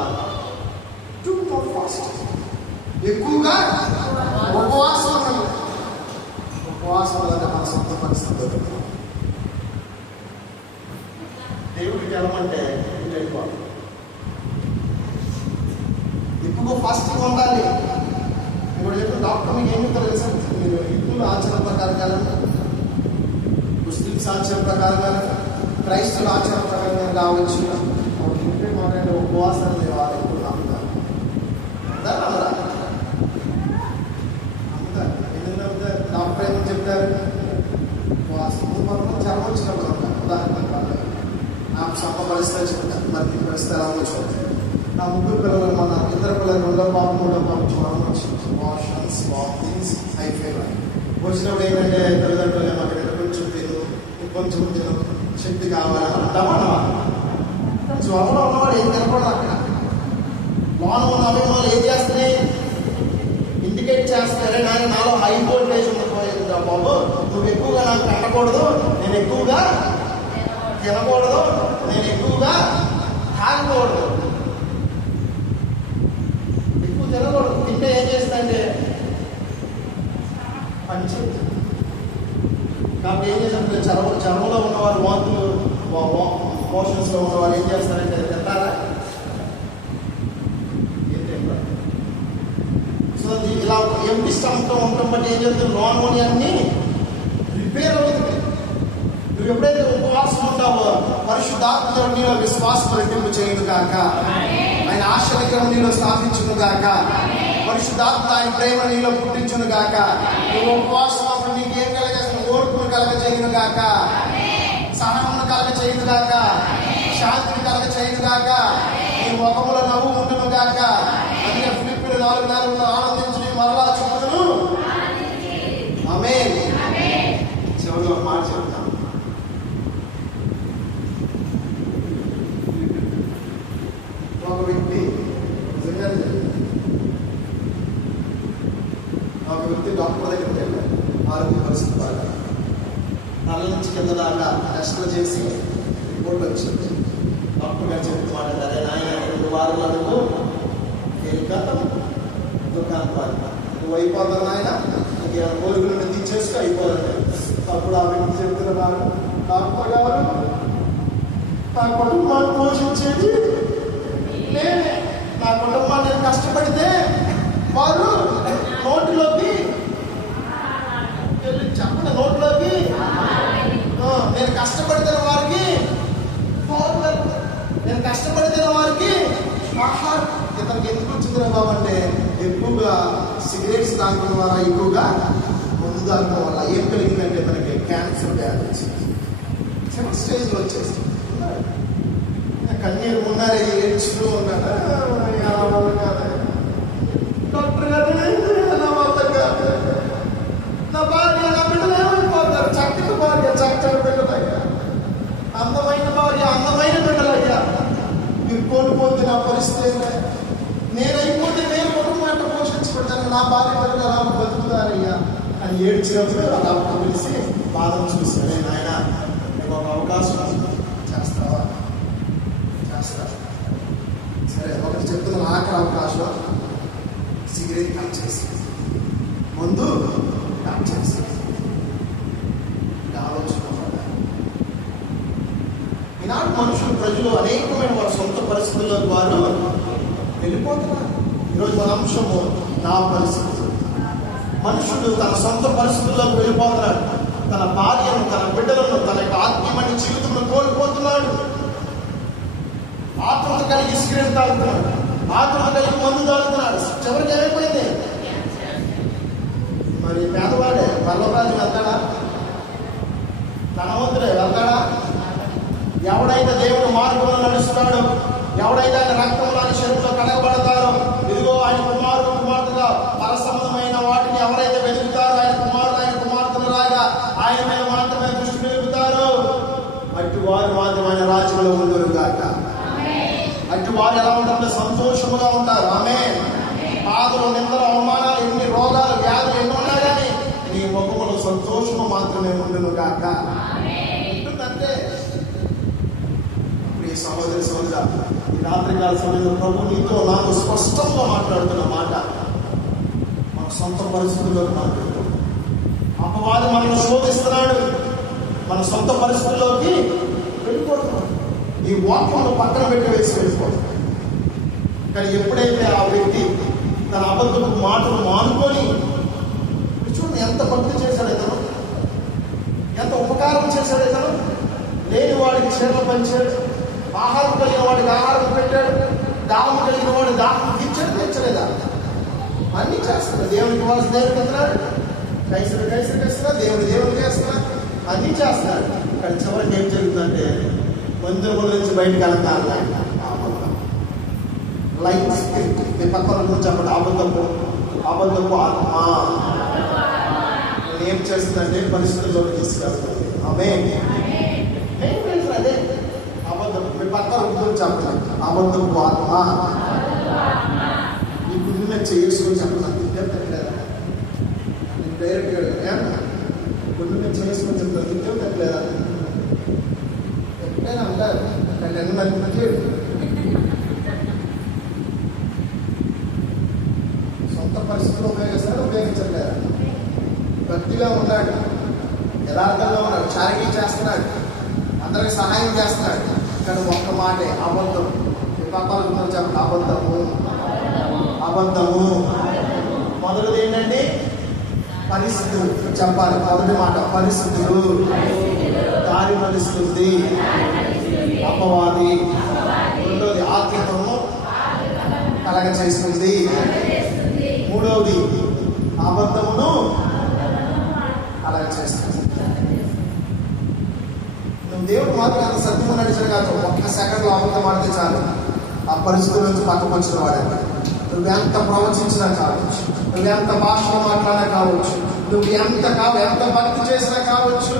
do not fast. ఎక్కువగా ఉపవాసం ఉండాలి. ఉపవాసం వల్ల మన సొంత పరిస్థితి దేవుడికి వెళ్ళమంటే వెళ్ళిపోవాలి. ఎక్కువ ఫాస్టింగ్ ఉండాలి. ఇప్పుడు చెప్పిన డాక్టర్ మీకు ఏం చెప్తారు తెలుసా, మీరు హిందువుల ఆచారం ప్రకారం కానీ, ముస్లిమ్స్ ఆచారం ప్రకారం కానీ, క్రైస్తవుల ఆచారం ప్రకారం కావచ్చు, ఇంకే మాట్లాడే ఉపవాసాలు వాళ్ళు ఎక్కువ నమ్ముతారు. ఎందుకంటే డాక్టర్ ఏమని చెప్తారు, ఉపవాసం చర్మం వచ్చినప్పుడు ఉంటారు. ఉదాహరణ నాకు సొంత పరిస్థితులు చెప్తారు, మరి మీ పరిస్థితి ఎలా వచ్చి నా ముగ్గురు పిల్లలు మన ఇద్దరు పిల్లలు రెండో పాపం మూడో పాపం చూడడం వచ్చింది. వాషన్స్ వాకింగ్స్ అయిపోయినాయి. వచ్చినప్పుడు ఏంటంటే తల్లిదండ్రులు మాకు కొంచెం తిను, ఇంకొంచెం తిను, శక్తి కావాలి అంటామా. జ్వరంలో ఉన్నవాడు ఏం తినకూడదు. అక్కడ లోన ఉన్న అభిమానులు ఏం చేస్తున్నాయి, ఇండికేట్ చేస్తున్నారే, నాలో హై వోల్టేజ్ ఉండిపోయింది బాబు, నువ్వు ఎక్కువగా నాకు పెట్టకూడదు, నేను ఎక్కువగా తినకూడదు, నేను ఎక్కువగా తాగకూడదు, ఎక్కువ తినకూడదు. తింటే ఏం చేస్తుందంటే పంచి. కాబట్టి ఏం చేసినప్పుడు చర్మంలో ఉన్నవారు, వాంతులు మోషన్స్ లో ఉన్నవారు ఏం చేస్తారంటే తింటారా, ఏం తింటారు. సో ఇలా ఎంపీ స్టమక్తో ఉండటం బట్టి ఏం చేస్తుంది, లోన్ అన్ని రిపేర్ అవుతుంది. నువ్వు ఎప్పుడైతే ఉపవాసం ఉంటావో పరిశుద్ధాత్మ నీలో విశ్వాసం రెట్టింపు చేయను గాక, ఆయన ఆశయం నీలో స్థాపించును గాక, పరిశుద్ధాత్మ ఆయన ప్రేమ నీలో పుట్టించును గాక. నువ్వు ఉపవాసం అప్పుడు నీకు ఏం కలగజేసిన, ఓర్పును కలగ చేయను గాక, సహనమును కలగ చేయను గాక, శాంతిని కలగ చేయను గాక, నీ ముఖములో నవ్వు ఉండును గాక. అందుకే ఫిలిప్పీలు 4:4 ఆనందించుని మరలా చూపును, ఆమేన్. చివరిలో ఒక మాట చెప్తాను. ఒక వ్యక్తి డాక్టర్ దగ్గరికి వెళ్ళారు. ఆరోగ్య పరిస్థితి బాగా, తల నుంచి కింద దాకా టెస్టులు చేసి రిపోర్ట్ వచ్చింది. డాక్టర్ గారు చెప్పిన మాట, అదే నాయన 2 వారాలకు దుకాణం పాలిన నువ్వు అయిపోతావు నాయన, నీకు కోరికలను తీసేస్తూ అయిపోదండి. అప్పుడు ఆ వ్యక్తి చెప్తున్నారు, డాక్టర్ గారు నా కుటుంబాన్ని పోషించేది నేనే, నా కుటుంబాన్ని నేను కష్టపడితే వారు నోటిలోకి చెప్పండి, నోట్లోకి నేను కష్టపడితే వారికి, నేను కష్టపడితే వారికి ఆహారం. ఇతనికి ఎందుకు వచ్చింది బాబు అంటే ఎక్కువగా సిగరెట్స్ తాగడం ద్వారా, ఎక్కువగా మందు తాగడం వల్ల ఏం కలిగిందంటే ఇతనికి క్యాన్సర్ వ్యాధి చివరి స్టేజ్లో వచ్చేసి కన్నీరు ఉన్నారే, ఏడ్చుతూ ఉన్నాడు. డాక్టర్ గారు నా భార్య, నా బిడ్డలు ఏమైపోతారు, చక్కటి భార్య, చక్కటి బిడ్డలయ్యా, అందమైన భార్య, అందమైన బిడ్డలయ్యా, మీరు కోల్పోతే నా పరిస్థితి నేనైపోతే నేను కుటుంబాన్ని పోషించబడతాను, నా భార్య బిడ్డలు అలా బతుకుతారయ్యా అని ఏడ్చినప్పుడు ఆ డాక్టర్ పిలిచి బాధను చూశాను. నాయన నీకు ఒక అవకాశం చేస్తావా, చేస్తా, సరే ఒకటి చెప్తున్న ఆఖరి అవకాశం, సిగరెట్ కట్ చేసి ముందు కట్ చేసి ఆలోచన. ఈనాడు మనుషులు, ప్రజలు అనేకమైన వారి సొంత పరిస్థితుల్లో వారు వెళ్ళిపోతున్నారు. ఈరోజు మన అంశము నా పరిస్థితి. మనుషుడు తన సొంత పరిస్థితుల్లోకి వెళ్ళిపోతున్నాడు. తన భార్యను, తన బిడ్డలను, తన యొక్క ఆత్మీయమైన జీవితంలో కోల్పోతున్నాడు. ఆత్మత కలిగి సిగరెట్ తాగుతున్నాడు, ఆత్మత కలిగి మందు తాగుతున్నాడు. చివరికి ఏమైపోయింది, మరి పేదవాడే పర్వరాజు వెళ్తాడా, ధనవంతుడే వెళ్తాడా? ఎవడైతే దేవుడు మార్గంలో నడుస్తాడో, ఎవడైతే ఆయన రక్తంలో శరీరంలో కడగబడతారో, ఇదిగో ఆయన కుమారుడుగా పరసంబంధమైన వాటిని ఎవరైతే వెతుకుతారో, ఆయన గాక. అటు వారు ఎలా ఉంటారంటే సంతోషముగా ఉంటారు. ఆమేన్. బాధలు, నిందలు, అవమానాలు, ఎన్ని రోగాలు, వ్యాధులు ఎన్ని ఉన్నా కానీ నీ ముఖములో సంతోషము మాత్రమే ఉండును గాక. ఉంటుందంటే ఈ సహోదరి సోదర, ఈ రాత్రికాల సమయంలో ప్రభు నీతో నాకు స్పష్టంగా మాట్లాడుతున్న మాట, మన సొంత పరిస్థితుల్లో మాట్లాడుతూ అపవాది మనల్ని శోధిస్తున్నాడు, మన సొంత పరిస్థితుల్లోకి వెళ్ళిపోతున్నాడు. ఈ వాక్యంలో పక్కన పెట్టి వేసి వెళ్ళిపోతాడు. కానీ ఎప్పుడైతే ఆ వ్యక్తి తన అబద్ధపు మాటలు మానుకొని, చూడండి ఎంత భక్తి చేశాడు ఇతను, ఎంత ఉపకారం చేశాడు ఇతను. లేని వాడికి చీరలు పంచాడు, ఆహారం కలిగిన వాడికి ఆహారం పెట్టాడు, దాహం కలిగిన వాడి దాహం తీర్చాడు. తెచ్చలేదా? అన్నీ చేస్తున్నాడు. దేవునికి ఇవ్వాల్సిన దేవుడికి ఇస్తున్నాడు, కైసరికి ఇస్తున్నాడు, దేవుడికి చేస్తున్నాడు, అన్నీ చేస్తున్నాడు. కానీ చివరికి ఏం జరుగుతుందంటే మందిరం నుంచి బయటకు వెళ్తారు. లైఫ్ స్పిరిట్, మీ పక్కన గురించి చెప్పండి. అబద్ధపు ఆత్మ ఏం చేస్తుందంటే పరిస్థితుల్లోకి తీసుకెళ్తుంది. ఆమేన్. అదే అబద్ధం. మీ పక్కన గురించి చెప్పండి. అబద్ధపు ఆత్మ ఈ గుండె మీద చేసుకుని చెప్పండి. తిట్టలేదా? నేను డైరెక్ట్గా గుండె మీద చేసుకుని చెప్తాను. తిట్టలేదా? ఎప్పుడైనా అంటారు సొంత పరిస్థితులు ఉపయోగిస్తాడు, ఉపయోగించట్లేదు. భక్తిగా ఉన్నాడు, యథార్థంగా ఉన్నాడు, చారిటీ చేస్తున్నాడు, అందరికి సహాయం చేస్తున్నాడు. కానీ ఒక్క మాటే అబద్ధం. పక్కన చెప్పండి. అబద్ధము. మొదటిది ఏంటండి? పరిస్థితులు. చెప్పాలి. మొదటి మాట పరిస్థితులు దారి మలుస్తుంది అపవాది. రెండోది ఆత్మను కలగ చేస్తుంది. మూడవది అబద్ధమును కలగ చేస్తుంది. నువ్వు దేవుడు మాత్రం అంత సత్యము నడిచిన కాదు, ఒక్క సెకండ్లో అబద్ధం ఆడితే చాలు ఆ పరిస్థితుల నుంచి పక్కకు వచ్చిన వాడే. నువ్వెంత ప్రవచించినా కావచ్చు, నువ్వెంత భాషలో మాట్లాడినా కావచ్చు, నువ్వు ఎంత భక్తి చేసినా కావచ్చు,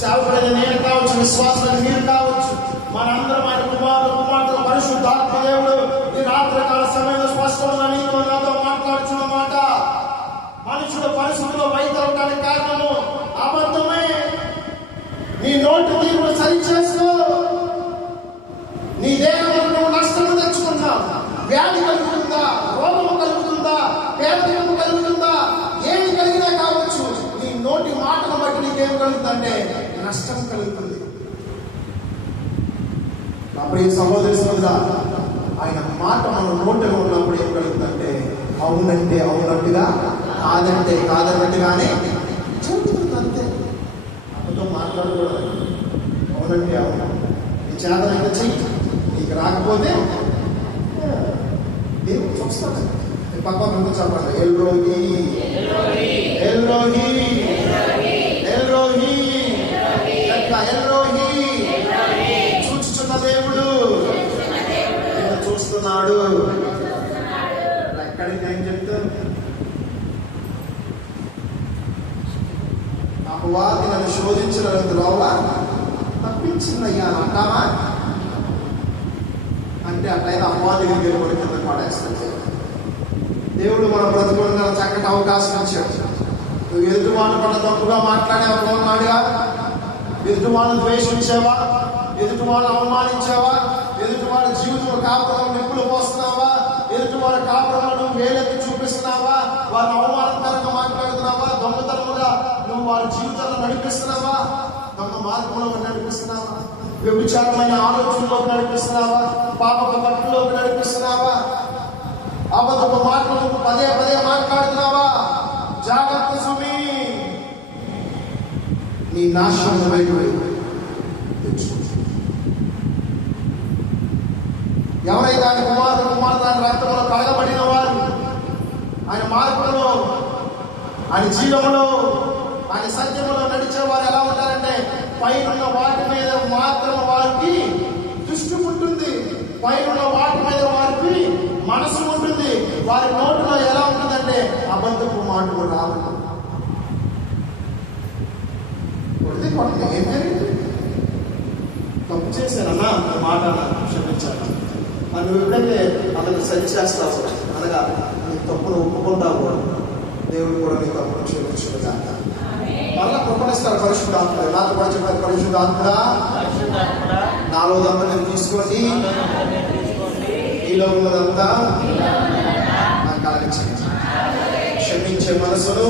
సేవకుడైన నేను కావచ్చు, విశ్వాసులైన మీరు కావచ్చు, మనందరం ఆయన కుమార్తె పరిశుద్ధాత్మ దేవుడు ఈ రాత్రికాల సమయంలో స్పష్టంగా నీతో నాతో మాట్లాడుతున్న మాట, మనుషుల పరిస్థితుల్లో వైద్యడానికి కారణము అబద్ధమే. నీ నోటి తీరును సరి చేసుకో. నీ దేహంలో నువ్వు నష్టము తెచ్చుకుంటావు. వ్యాధి కలుగుతుందా, రోగము కలుగుతుందా, పేదరికము కలుగుతుందా, ఏమి కలిగినా కావచ్చు, నీ నోటి మాటను బట్టి నీకేం కలుగుతుందంటే నష్టం కలుగుతుంది. అప్పుడు ఈ సహోదరి సోదరా, ఆయన మాట మన నోటిలో ఉన్నప్పుడు ఏం కలుగుతుందంటే అవునంటే అవునట్టుగా, కాదంటే కాదన్నట్టుగానే చెబుతుంది. అంతే. అబద్ధం మాట్లాడకూడదు. అవునంటే అవును. నీ చేతనైతే చెయ్యి, నీకు రాకపోతే దేవుడు చూస్తాడు. పక్కన చెప్పండి. ఎల్రోహి ఎల్రోహి ఎల్రోహి ఎల్రోహి. చూచుచున్న దేవుడు చూస్తున్నాడు. ఎక్కడికి ఏం చెప్తారు? అపవాది నన్ను శోధించిన లోపల తప్పించిందయ్యా అంటావా అంటే అట్లయితే అపవాది దగ్గర కింద పడేస్తుంది. దేవుడు మన బ్రతుకున్న చక్కటి అవకాశం ఇచ్చాడు. నువ్వు ఎదుటివాడు పట్ల తప్పుగా మాట్లాడే ఉన్నాడుగా. ఎదుటివాడు ద్వేషించావా, ఎదుటివాడు అవమానించావా, ఎదుటివాడి జీవితంలో కాపురం నిప్పులు పోస్తున్నావా, ఎదుటివాడి కాపురంలో వేలెత్తి చూపిస్తున్నావా, వారిని అవమానకరంగా మాట్లాడుతున్నావా, దొంగతనముగా నువ్వు వారి జీవితాలను నడిపిస్తున్నావా, దొంగ మార్గంలో నడిపిస్తున్నావా, వ్యభిచారమైన ఆలోచనలోకి నడిపిస్తున్నావా, పాప పట్టులోకి నడిపిస్తున్నావా, అబద్ధపు మాటలు పదే పదే మాట్లాడుతున్నావా? జాగ్రత్త సుమి. నీ నాశనం వైపు ఎవరైతే ఆయన కుమార్తె రక్తంలో కడగబడిన వారు, ఆయన మార్గంలో, ఆయన జీవంలో, ఆయన సత్యంలో నడిచే వారు ఎలా ఉంటారంటే పైన వాటి మీద మాత్రం వారికి దృష్టి ఉంటుంది, పైన వాటి మీద వారికి మనసు ఉంటుంది. వారి నోటిలో ఎలా ఉంటుందంటే అబద్ధపు మాటలు రావు. ఏం జరిగింది? తప్పు చేశానన్నా నా మాట నాకు క్షమించాను. మరి నువ్వు ఎప్పుడైతే అతను సరి చేస్తావు అనగా నీ తప్పును ఒప్పుకుంటావు, దేవుడు కూడా నీ తప్పును క్షమించుగా. మళ్ళా కృపణిస్తారు పరిశుద్ధాత్మ. నాతో కూడా చెప్పారు, పరిశుద్ధాత్మ నాలో దంపతిని తీసుకొని నీలో ఉన్నదంతా నాకు కలగించండి. క్షమించే మనసును,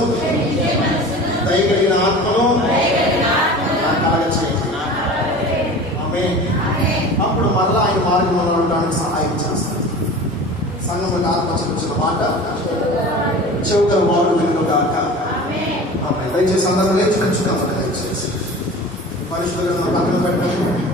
దయగలిగిన ఆత్మను నాకు కలగించండి. ఆమేన్. అప్పుడు మళ్ళా ఆయన మార్గంలో నడవడానికి సహాయం చేస్తాడు. సంఘంలో ఆత్మ చూపించిన మాట చెవుగల వాడు వినుగాక. దయచేసి అందరూ లేచి ఉంచుతాము. దయచేసి పరిశుద్ధంగా పక్కన పెట్టండి.